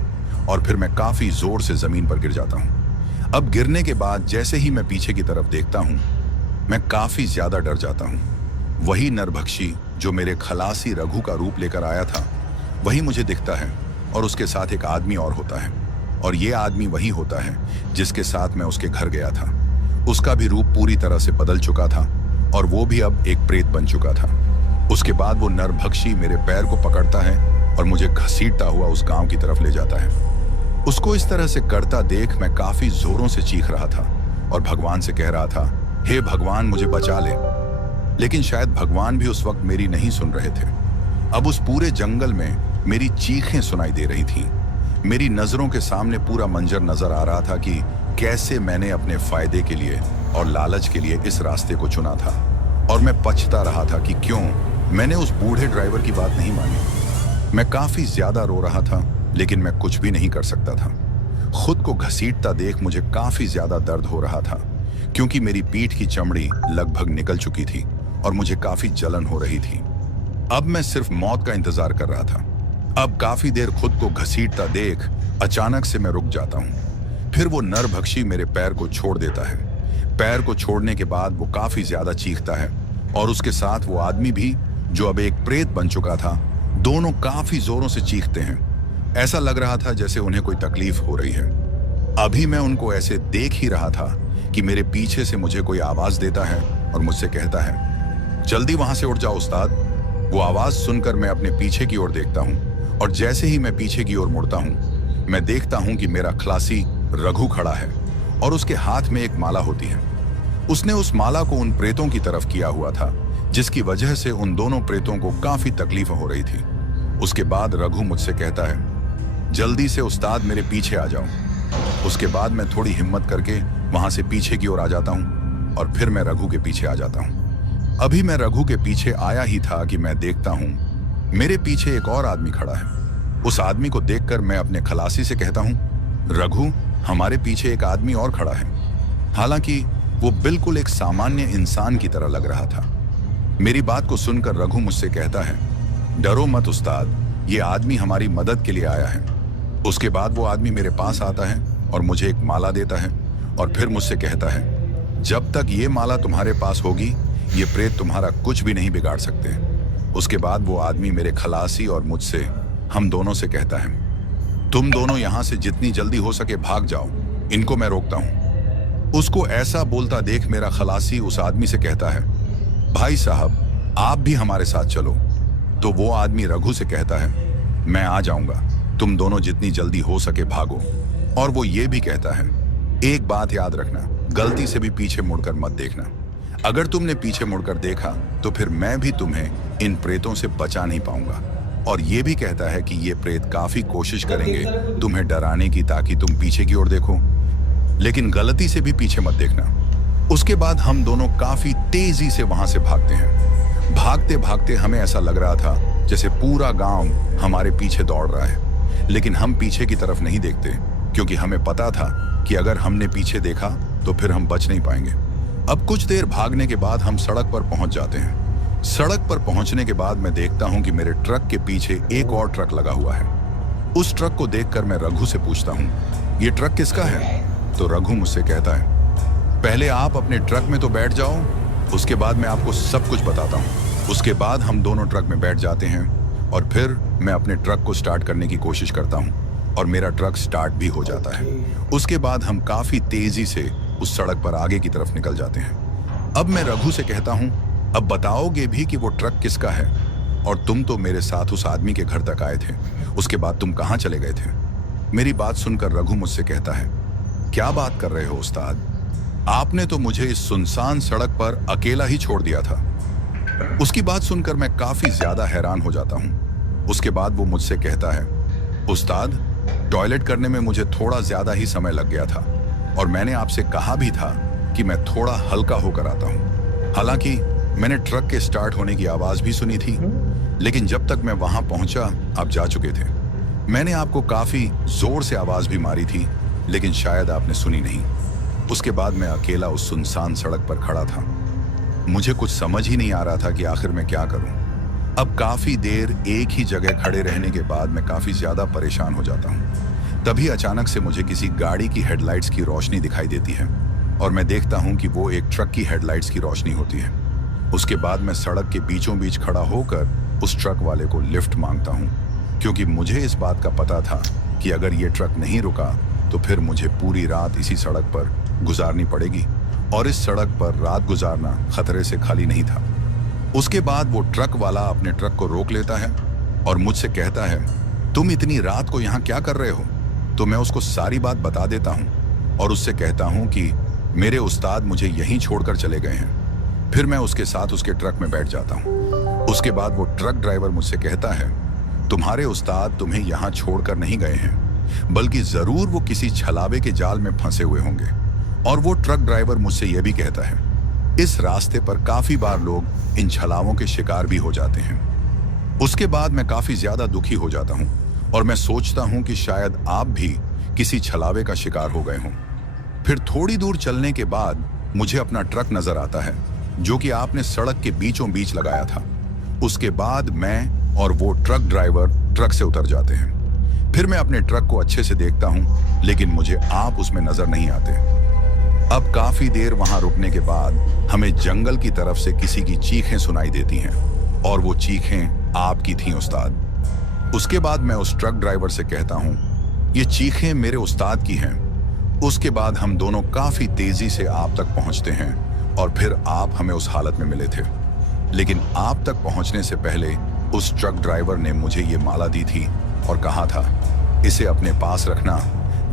और फिर मैं काफी जोर से जमीन पर गिर जाता हूं। अब गिरने के बाद जैसे ही मैं पीछे की तरफ देखता हूं, मैं काफी ज्यादा डर जाता हूं। वही नरभक्षी जो मेरे खलासी रघु का रूप लेकर आया था, वही मुझे दिखता है और उसके साथ एक आदमी और होता है और ये आदमी वही होता है जिसके साथ मैं उसके घर गया था। उसका भी रूप पूरी तरह से बदल चुका था और वो भी अब एक प्रेत बन चुका था। उसके बाद वो नरभक्षी मेरे पैर को पकड़ता है और मुझे घसीटता हुआ उस गांव की तरफ ले जाता है। उसको इस तरह से करता देख मैं काफी जोरों से चीख रहा था और भगवान से कह रहा था, हे भगवान मुझे बचा ले। लेकिन शायद भगवान भी उस वक्त मेरी नहीं सुन रहे थे। अब उस पूरे जंगल में मेरी चीखें सुनाई दे रही थीं। मेरी नजरों के सामने पूरा मंजर नजर आ रहा था कि कैसे मैंने अपने फायदे के लिए और लालच के लिए इस रास्ते को चुना था और मैं पछता रहा था कि क्यों मैंने उस बूढ़े ड्राइवर की बात नहीं मानी। मैं काफी ज्यादा रो रहा था, लेकिन मैं कुछ भी नहीं कर सकता था। खुद को घसीटता देख मुझे काफी ज्यादा दर्द हो रहा था, क्योंकि मेरी पीठ की चमड़ी लगभग निकल चुकी थी और मुझे काफी जलन हो रही थी। अब मैं सिर्फ मौत का इंतजार कर रहा था। अब काफी देर खुद को घसीटता देख अचानक से मैं रुक जाता हूँ। फिर वो नरभक्षी मेरे पैर को छोड़ देता है। पैर को छोड़ने के बाद वो काफी ज्यादा चीखता है और उसके साथ वो आदमी भी, जो अब एक प्रेत बन चुका था। दोनों काफी जोरों से चीखते हैं। ऐसा लग रहा था जैसे उन्हें कोई तकलीफ हो रही है। अभी मैं उनको ऐसे देख ही रहा था कि मेरे पीछे से मुझे कोई आवाज देता है और मुझसे कहता है, जल्दी वहां से उठ जाओ उस्ताद। वो आवाज सुनकर मैं अपने पीछे की ओर देखता हूँ और जैसे ही मैं पीछे की ओर मुड़ता हूँ, मैं देखता हूँ कि मेरा खलासी रघु खड़ा है और उसके हाथ में एक माला होती है। उसने उस माला को उन प्रेतों की तरफ किया हुआ था, जिसकी वजह से उन दोनों प्रेतों को काफी तकलीफ हो रही थी। उसके बाद रघु मुझसे कहता है, जल्दी से उस्ताद मेरे पीछे आ जाओ। उसके बाद मैं थोड़ी हिम्मत करके वहां से पीछे की ओर आ जाता हूँ और फिर मैं रघु के पीछे आ जाता हूँ। अभी मैं रघु के पीछे आया ही था कि मैं देखता हूँ मेरे पीछे एक और आदमी खड़ा है। उस आदमी को देखकर मैं अपने खलासी से कहता हूँ, रघु हमारे पीछे एक आदमी और खड़ा है। हालांकि वो बिल्कुल एक सामान्य इंसान की तरह लग रहा था। मेरी बात को सुनकर रघु मुझसे कहता है, डरो मत उस्ताद, ये आदमी हमारी मदद के लिए आया है। उसके बाद वो आदमी मेरे पास आता है और मुझे एक माला देता है और फिर मुझसे कहता है, जब तक ये माला तुम्हारे पास होगी, ये प्रेत तुम्हारा कुछ भी नहीं बिगाड़ सकते। उसके बाद वो आदमी मेरे खलासी और मुझसे, हम दोनों से कहता है, तुम दोनों यहां से जितनी जल्दी हो सके भाग जाओ, इनको मैं रोकता हूं। उसको ऐसा बोलता देख मेरा खलासी उस आदमी से कहता है, भाई साहब आप भी हमारे साथ चलो। तो वो आदमी रघु से कहता है, मैं आ जाऊंगा, तुम दोनों जितनी जल्दी हो सके भागो। और वो ये भी कहता है, एक बात याद रखना, गलती से भी पीछे मुड़कर मत देखना। अगर तुमने पीछे मुड़कर देखा तो फिर मैं भी तुम्हें इन प्रेतों से बचा नहीं पाऊंगा। और ये भी कहता है कि ये प्रेत काफी कोशिश करेंगे तुम्हें डराने की ताकि तुम पीछे की ओर देखो, लेकिन गलती से भी पीछे मत देखना। उसके बाद हम दोनों काफी तेजी से वहां से भागते हैं। भागते भागते हमें ऐसा लग रहा था जैसे पूरा गांव हमारे पीछे दौड़ रहा है, लेकिन हम पीछे की तरफ नहीं देखते क्योंकि हमें पता था कि अगर हमने पीछे देखा तो फिर हम बच नहीं पाएंगे। अब कुछ देर भागने के बाद हम सड़क पर पहुंच जाते हैं। सड़क पर पहुंचने के बाद मैं देखता हूं कि मेरे ट्रक के पीछे एक और ट्रक लगा हुआ है। उस ट्रक को देखकर मैं रघु से पूछता हूं, ये ट्रक किसका है? तो रघु मुझसे कहता है, पहले आप अपने ट्रक में तो बैठ जाओ, उसके बाद मैं आपको सब कुछ बताता हूँ। उसके बाद हम दोनों ट्रक में बैठ जाते हैं और फिर मैं अपने ट्रक को स्टार्ट करने की कोशिश करता हूँ और मेरा ट्रक स्टार्ट भी हो जाता है। उसके बाद हम काफी तेजी से उस सड़क पर आगे की तरफ निकल जाते हैं। अब मैं रघु से कहता हूँ, अब बताओगे भी कि वो ट्रक किसका है? और तुम तो मेरे साथ उस आदमी के घर तक आए थे, उसके बाद तुम कहाँ चले गए थे? मेरी बात सुनकर रघु मुझसे कहता है, क्या बात कर रहे हो उस्ताद, आपने तो मुझे इस सुनसान सड़क पर अकेला ही छोड़ दिया था। उसकी बात सुनकर मैं काफी ज्यादा हैरान हो जाता हूँ। उसके बाद वो मुझसे कहता है, उस्ताद टॉयलेट करने में मुझे थोड़ा ज्यादा ही समय लग गया था और मैंने आपसे कहा भी था कि मैं थोड़ा हल्का होकर आता हूँ। हालांकि मैंने ट्रक के स्टार्ट होने की आवाज भी सुनी थी, लेकिन जब तक मैं वहां पहुंचा आप जा चुके थे। मैंने आपको काफी जोर से आवाज भी मारी थी, लेकिन शायद आपने सुनी नहीं। उसके बाद मैं अकेला उस सुनसान सड़क पर खड़ा था। मुझे कुछ समझ ही नहीं आ रहा था कि आखिर मैं क्या करूं। अब काफी देर एक ही जगह खड़े रहने के बाद मैं काफी ज्यादा परेशान हो जाता हूं। तभी अचानक से मुझे किसी गाड़ी की हेडलाइट्स की रोशनी दिखाई देती है और मैं देखता हूं कि वो एक ट्रक की हेडलाइट्स की रोशनी होती है। उसके बाद मैं सड़क के बीचों बीच खड़ा होकर उस ट्रक वाले को लिफ्ट मांगता हूं, क्योंकि मुझे इस बात का पता था कि अगर ये ट्रक नहीं रुका तो फिर मुझे पूरी रात इसी सड़क पर गुजारनी पड़ेगी और इस सड़क पर रात गुजारना खतरे से खाली नहीं था। उसके बाद वो ट्रक वाला अपने ट्रक को रोक लेता है और मुझसे कहता है, तुम इतनी रात को यहाँ क्या कर रहे हो? तो मैं उसको सारी बात बता देता हूँ और उससे कहता हूँ कि मेरे उस्ताद मुझे यहीं छोड़कर चले गए हैं। फिर मैं उसके साथ उसके ट्रक में बैठ जाता हूँ। उसके बाद वो ट्रक ड्राइवर मुझसे कहता है, तुम्हारे उस्ताद तुम्हें यहाँ छोड़कर नहीं गए हैं, बल्कि जरूर वो किसी छलावे के जाल में फंसे हुए होंगे। और वो ट्रक ड्राइवर मुझसे यह भी कहता है, इस रास्ते पर काफी बार लोग इन छलावों के शिकार भी हो जाते हैं। उसके बाद मैं काफी ज्यादा दुखी हो जाता हूं और मैं सोचता हूं कि शायद आप भी किसी छलावे का शिकार हो गए हों। फिर थोड़ी दूर चलने के बाद मुझे अपना ट्रक नजर आता है, जो कि आपने सड़क के बीचों बीच लगाया था। उसके बाद मैं और वो ट्रक ड्राइवर ट्रक से उतर जाते हैं। फिर मैं अपने ट्रक को अच्छे से देखता हूं, लेकिन मुझे आप उसमें नजर नहीं आते। अब काफी देर वहां रुकने के बाद हमें जंगल की तरफ से किसी की चीखें सुनाई देती हैं और वो चीखें आपकी थीं उस्ताद। उसके बाद मैं उस ट्रक ड्राइवर से कहता हूं, ये चीखें मेरे उस्ताद की हैं। उसके बाद हम दोनों काफी तेजी से आप तक पहुंचते हैं और फिर आप हमें उस हालत में मिले थे। लेकिन आप तक पहुंचने से पहले उस ट्रक ड्राइवर ने मुझे ये माला दी थी और कहा था, इसे अपने पास रखना,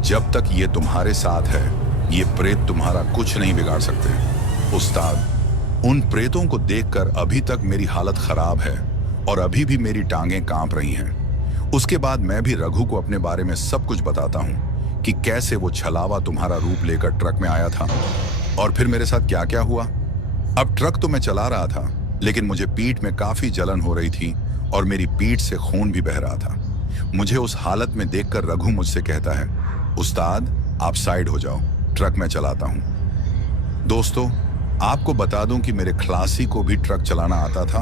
जब तक ये तुम्हारे साथ है ये प्रेत तुम्हारा कुछ नहीं बिगाड़ सकते। उस्ताद, उन प्रेतों को देखकर अभी तक मेरी हालत खराब है और अभी भी मेरी टांगें कांप रही हैं। उसके बाद मैं भी रघु को अपने बारे में सब कुछ बताता हूँ कि कैसे वो छलावा तुम्हारा रूप लेकर ट्रक में आया था और फिर मेरे साथ क्या क्या हुआ। अब ट्रक तो मैं चला रहा था, लेकिन मुझे पीठ में काफी जलन हो रही थी और मेरी पीठ से खून भी बह रहा था। मुझे उस हालत में देखकर रघु मुझसे कहता है, उस्ताद आप साइड हो जाओ, ट्रक में चलाता हूं। दोस्तों, आपको बता दूं कि मेरे खलासी को भी ट्रक चलाना आता था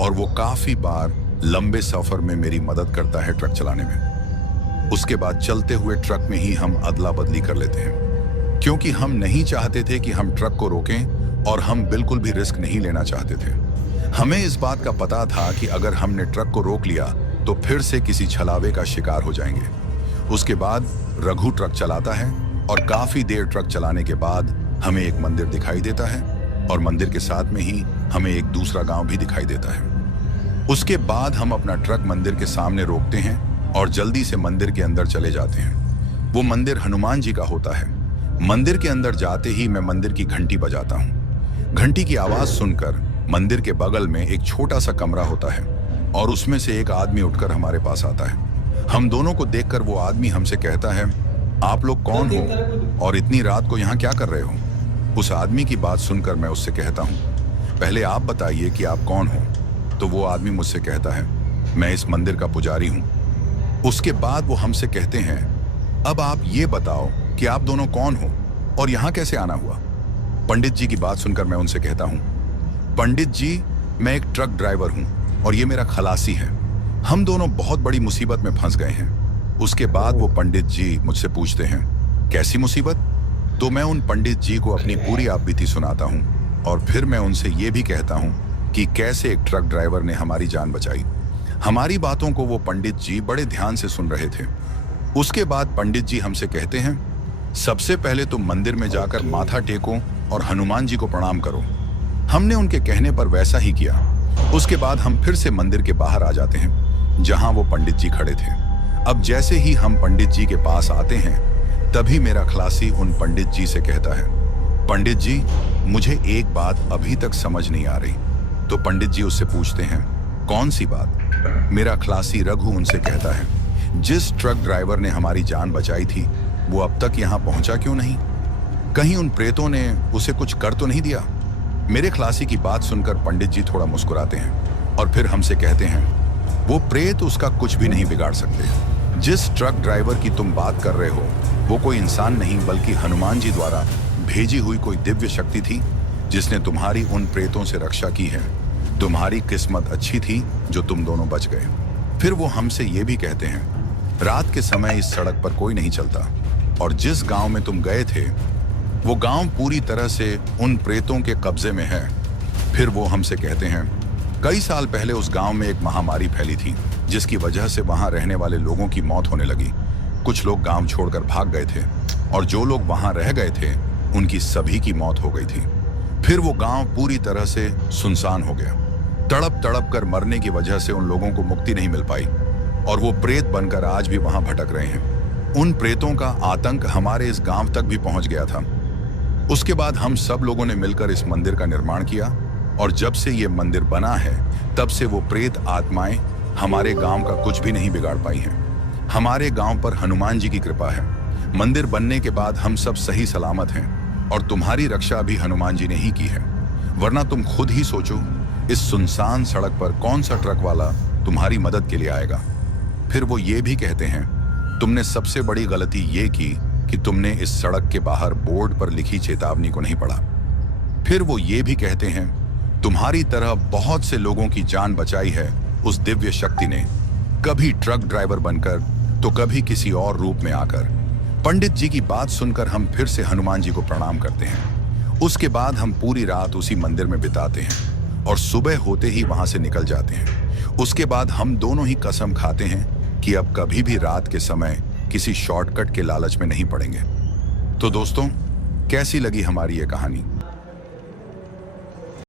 और वो काफी बार लंबे सफर में मेरी मदद करता है ट्रक चलाने में। उसके बाद चलते हुए ट्रक में ही हम अदला बदली कर लेते हैं, क्योंकि हम नहीं चाहते थे कि हम ट्रक को रोकें और हम बिल्कुल भी रिस्क नहीं लेना चाहते थे। हमें इस बात का पता था कि अगर हमने ट्रक को रोक लिया तो फिर से किसी छलावे का शिकार हो जाएंगे। उसके बाद रघु ट्रक चलाता है और काफी देर ट्रक चलाने के बाद हमें एक मंदिर दिखाई देता है और मंदिर के साथ में ही हमें एक दूसरा गांव भी दिखाई देता है। उसके बाद हम अपना ट्रक मंदिर के सामने रोकते हैं और जल्दी से मंदिर के अंदर चले जाते हैं। वो मंदिर हनुमान जी का होता है। मंदिर के अंदर जाते ही मैं मंदिर की घंटी बजाता हूँ। घंटी की आवाज सुनकर मंदिर के बगल में एक छोटा सा कमरा होता है और उसमें से एक आदमी उठकर हमारे पास आता है। हम दोनों को देखकर वो आदमी हमसे कहता है, आप लोग कौन हो और इतनी रात को यहाँ क्या कर रहे हो? उस आदमी की बात सुनकर मैं उससे कहता हूँ, पहले आप बताइए कि आप कौन हो। तो वो आदमी मुझसे कहता है, मैं इस मंदिर का पुजारी हूँ। उसके बाद वो हमसे कहते हैं, अब आप ये बताओ कि आप दोनों कौन हो और यहाँ कैसे आना हुआ? पंडित जी की बात सुनकर मैं उनसे कहता हूँ, पंडित जी, मैं एक ट्रक ड्राइवर हूँ और ये मेरा खलासी है। हम दोनों बहुत बड़ी मुसीबत में फंस गए हैं। उसके बाद वो पंडित जी मुझसे पूछते हैं, कैसी मुसीबत? तो मैं उन पंडित जी को अपनी पूरी आपबीती सुनाता हूँ और फिर मैं उनसे ये भी कहता हूँ कि कैसे एक ट्रक ड्राइवर ने हमारी जान बचाई। हमारी बातों को वो पंडित जी बड़े ध्यान से सुन रहे थे। उसके बाद पंडित जी हमसे कहते हैं, सबसे पहले तुम मंदिर में जाकर माथा टेको और हनुमान जी को प्रणाम करो। हमने उनके कहने पर वैसा ही किया। उसके बाद हम फिर से मंदिर के बाहर आ जाते हैं जहां वो पंडित जी खड़े थे। अब जैसे ही हम पंडित जी के पास आते हैं तभी मेरा खलासी उन पंडित जी से कहता है, पंडित जी, मुझे एक बात अभी तक समझ नहीं आ रही। तो पंडित जी उससे पूछते हैं, कौन सी बात? मेरा खलासी रघु उनसे कहता है, जिस ट्रक ड्राइवर ने हमारी जान बचाई थी वो अब तक यहाँ पहुंचा क्यों नहीं? कहीं उन प्रेतों ने उसे कुछ कर तो नहीं दिया? मेरे खलासी की बात सुनकर पंडित जी थोड़ा मुस्कुराते हैं और फिर हमसे कहते हैं, वो प्रेत उसका कुछ भी नहीं बिगाड़ सकते। जिस ट्रक ड्राइवर की तुम बात कर रहे हो वो कोई इंसान नहीं बल्कि हनुमान जी द्वारा भेजी हुई कोई दिव्य शक्ति थी जिसने तुम्हारी उन प्रेतों से रक्षा की है। तुम्हारी किस्मत अच्छी थी जो तुम दोनों बच गए। फिर वो हमसे ये भी कहते हैं, रात के समय इस सड़क पर कोई नहीं चलता और जिस गांव में तुम गए थे वो गांव पूरी तरह से उन प्रेतों के कब्जे में है। फिर वो हमसे कहते हैं, कई साल पहले उस गांव में एक महामारी फैली थी जिसकी वजह से वहां रहने वाले लोगों की मौत होने लगी। कुछ लोग गांव छोड़कर भाग गए थे और जो लोग वहां रह गए थे उनकी सभी की मौत हो गई थी। फिर वो गांव पूरी तरह से सुनसान हो गया। तड़प तड़प कर मरने की वजह से उन लोगों को मुक्ति नहीं मिल पाई और वो प्रेत बनकर आज भी वहां भटक रहे हैं। उन प्रेतों का आतंक हमारे इस गांव तक भी पहुंच गया था। उसके बाद हम सब लोगों ने मिलकर इस मंदिर का निर्माण किया और जब से ये मंदिर बना है तब से वो प्रेत आत्माएं हमारे गांव का कुछ भी नहीं बिगाड़ पाई हैं। हमारे गांव पर हनुमान जी की कृपा है। मंदिर बनने के बाद हम सब सही सलामत हैं और तुम्हारी रक्षा भी हनुमान जी ने ही की है, वरना तुम खुद ही सोचो इस सुनसान सड़क पर कौन सा ट्रक वाला तुम्हारी मदद के लिए आएगा। फिर वो ये भी कहते हैं, तुमने सबसे बड़ी गलती ये की कि तुमने इस सड़क के बाहर बोर्ड पर लिखी चेतावनी को नहीं पढ़ा। फिर वो ये भी कहते हैं, तुम्हारी तरह बहुत से लोगों की जान बचाई है उस दिव्य शक्ति ने, कभी ट्रक ड्राइवर बनकर तो कभी किसी और रूप में आकर। पंडित जी की बात सुनकर हम फिर से हनुमान जी को प्रणाम करते हैं। उसके बाद हम पूरी रात उसी मंदिर में बिताते हैं और सुबह होते ही वहां से निकल जाते हैं। उसके बाद हम दोनों ही कसम खाते हैं कि अब कभी भी रात के समय किसी शॉर्टकट के लालच में नहीं पड़ेंगे। तो दोस्तों, कैसी लगी हमारी ये कहानी?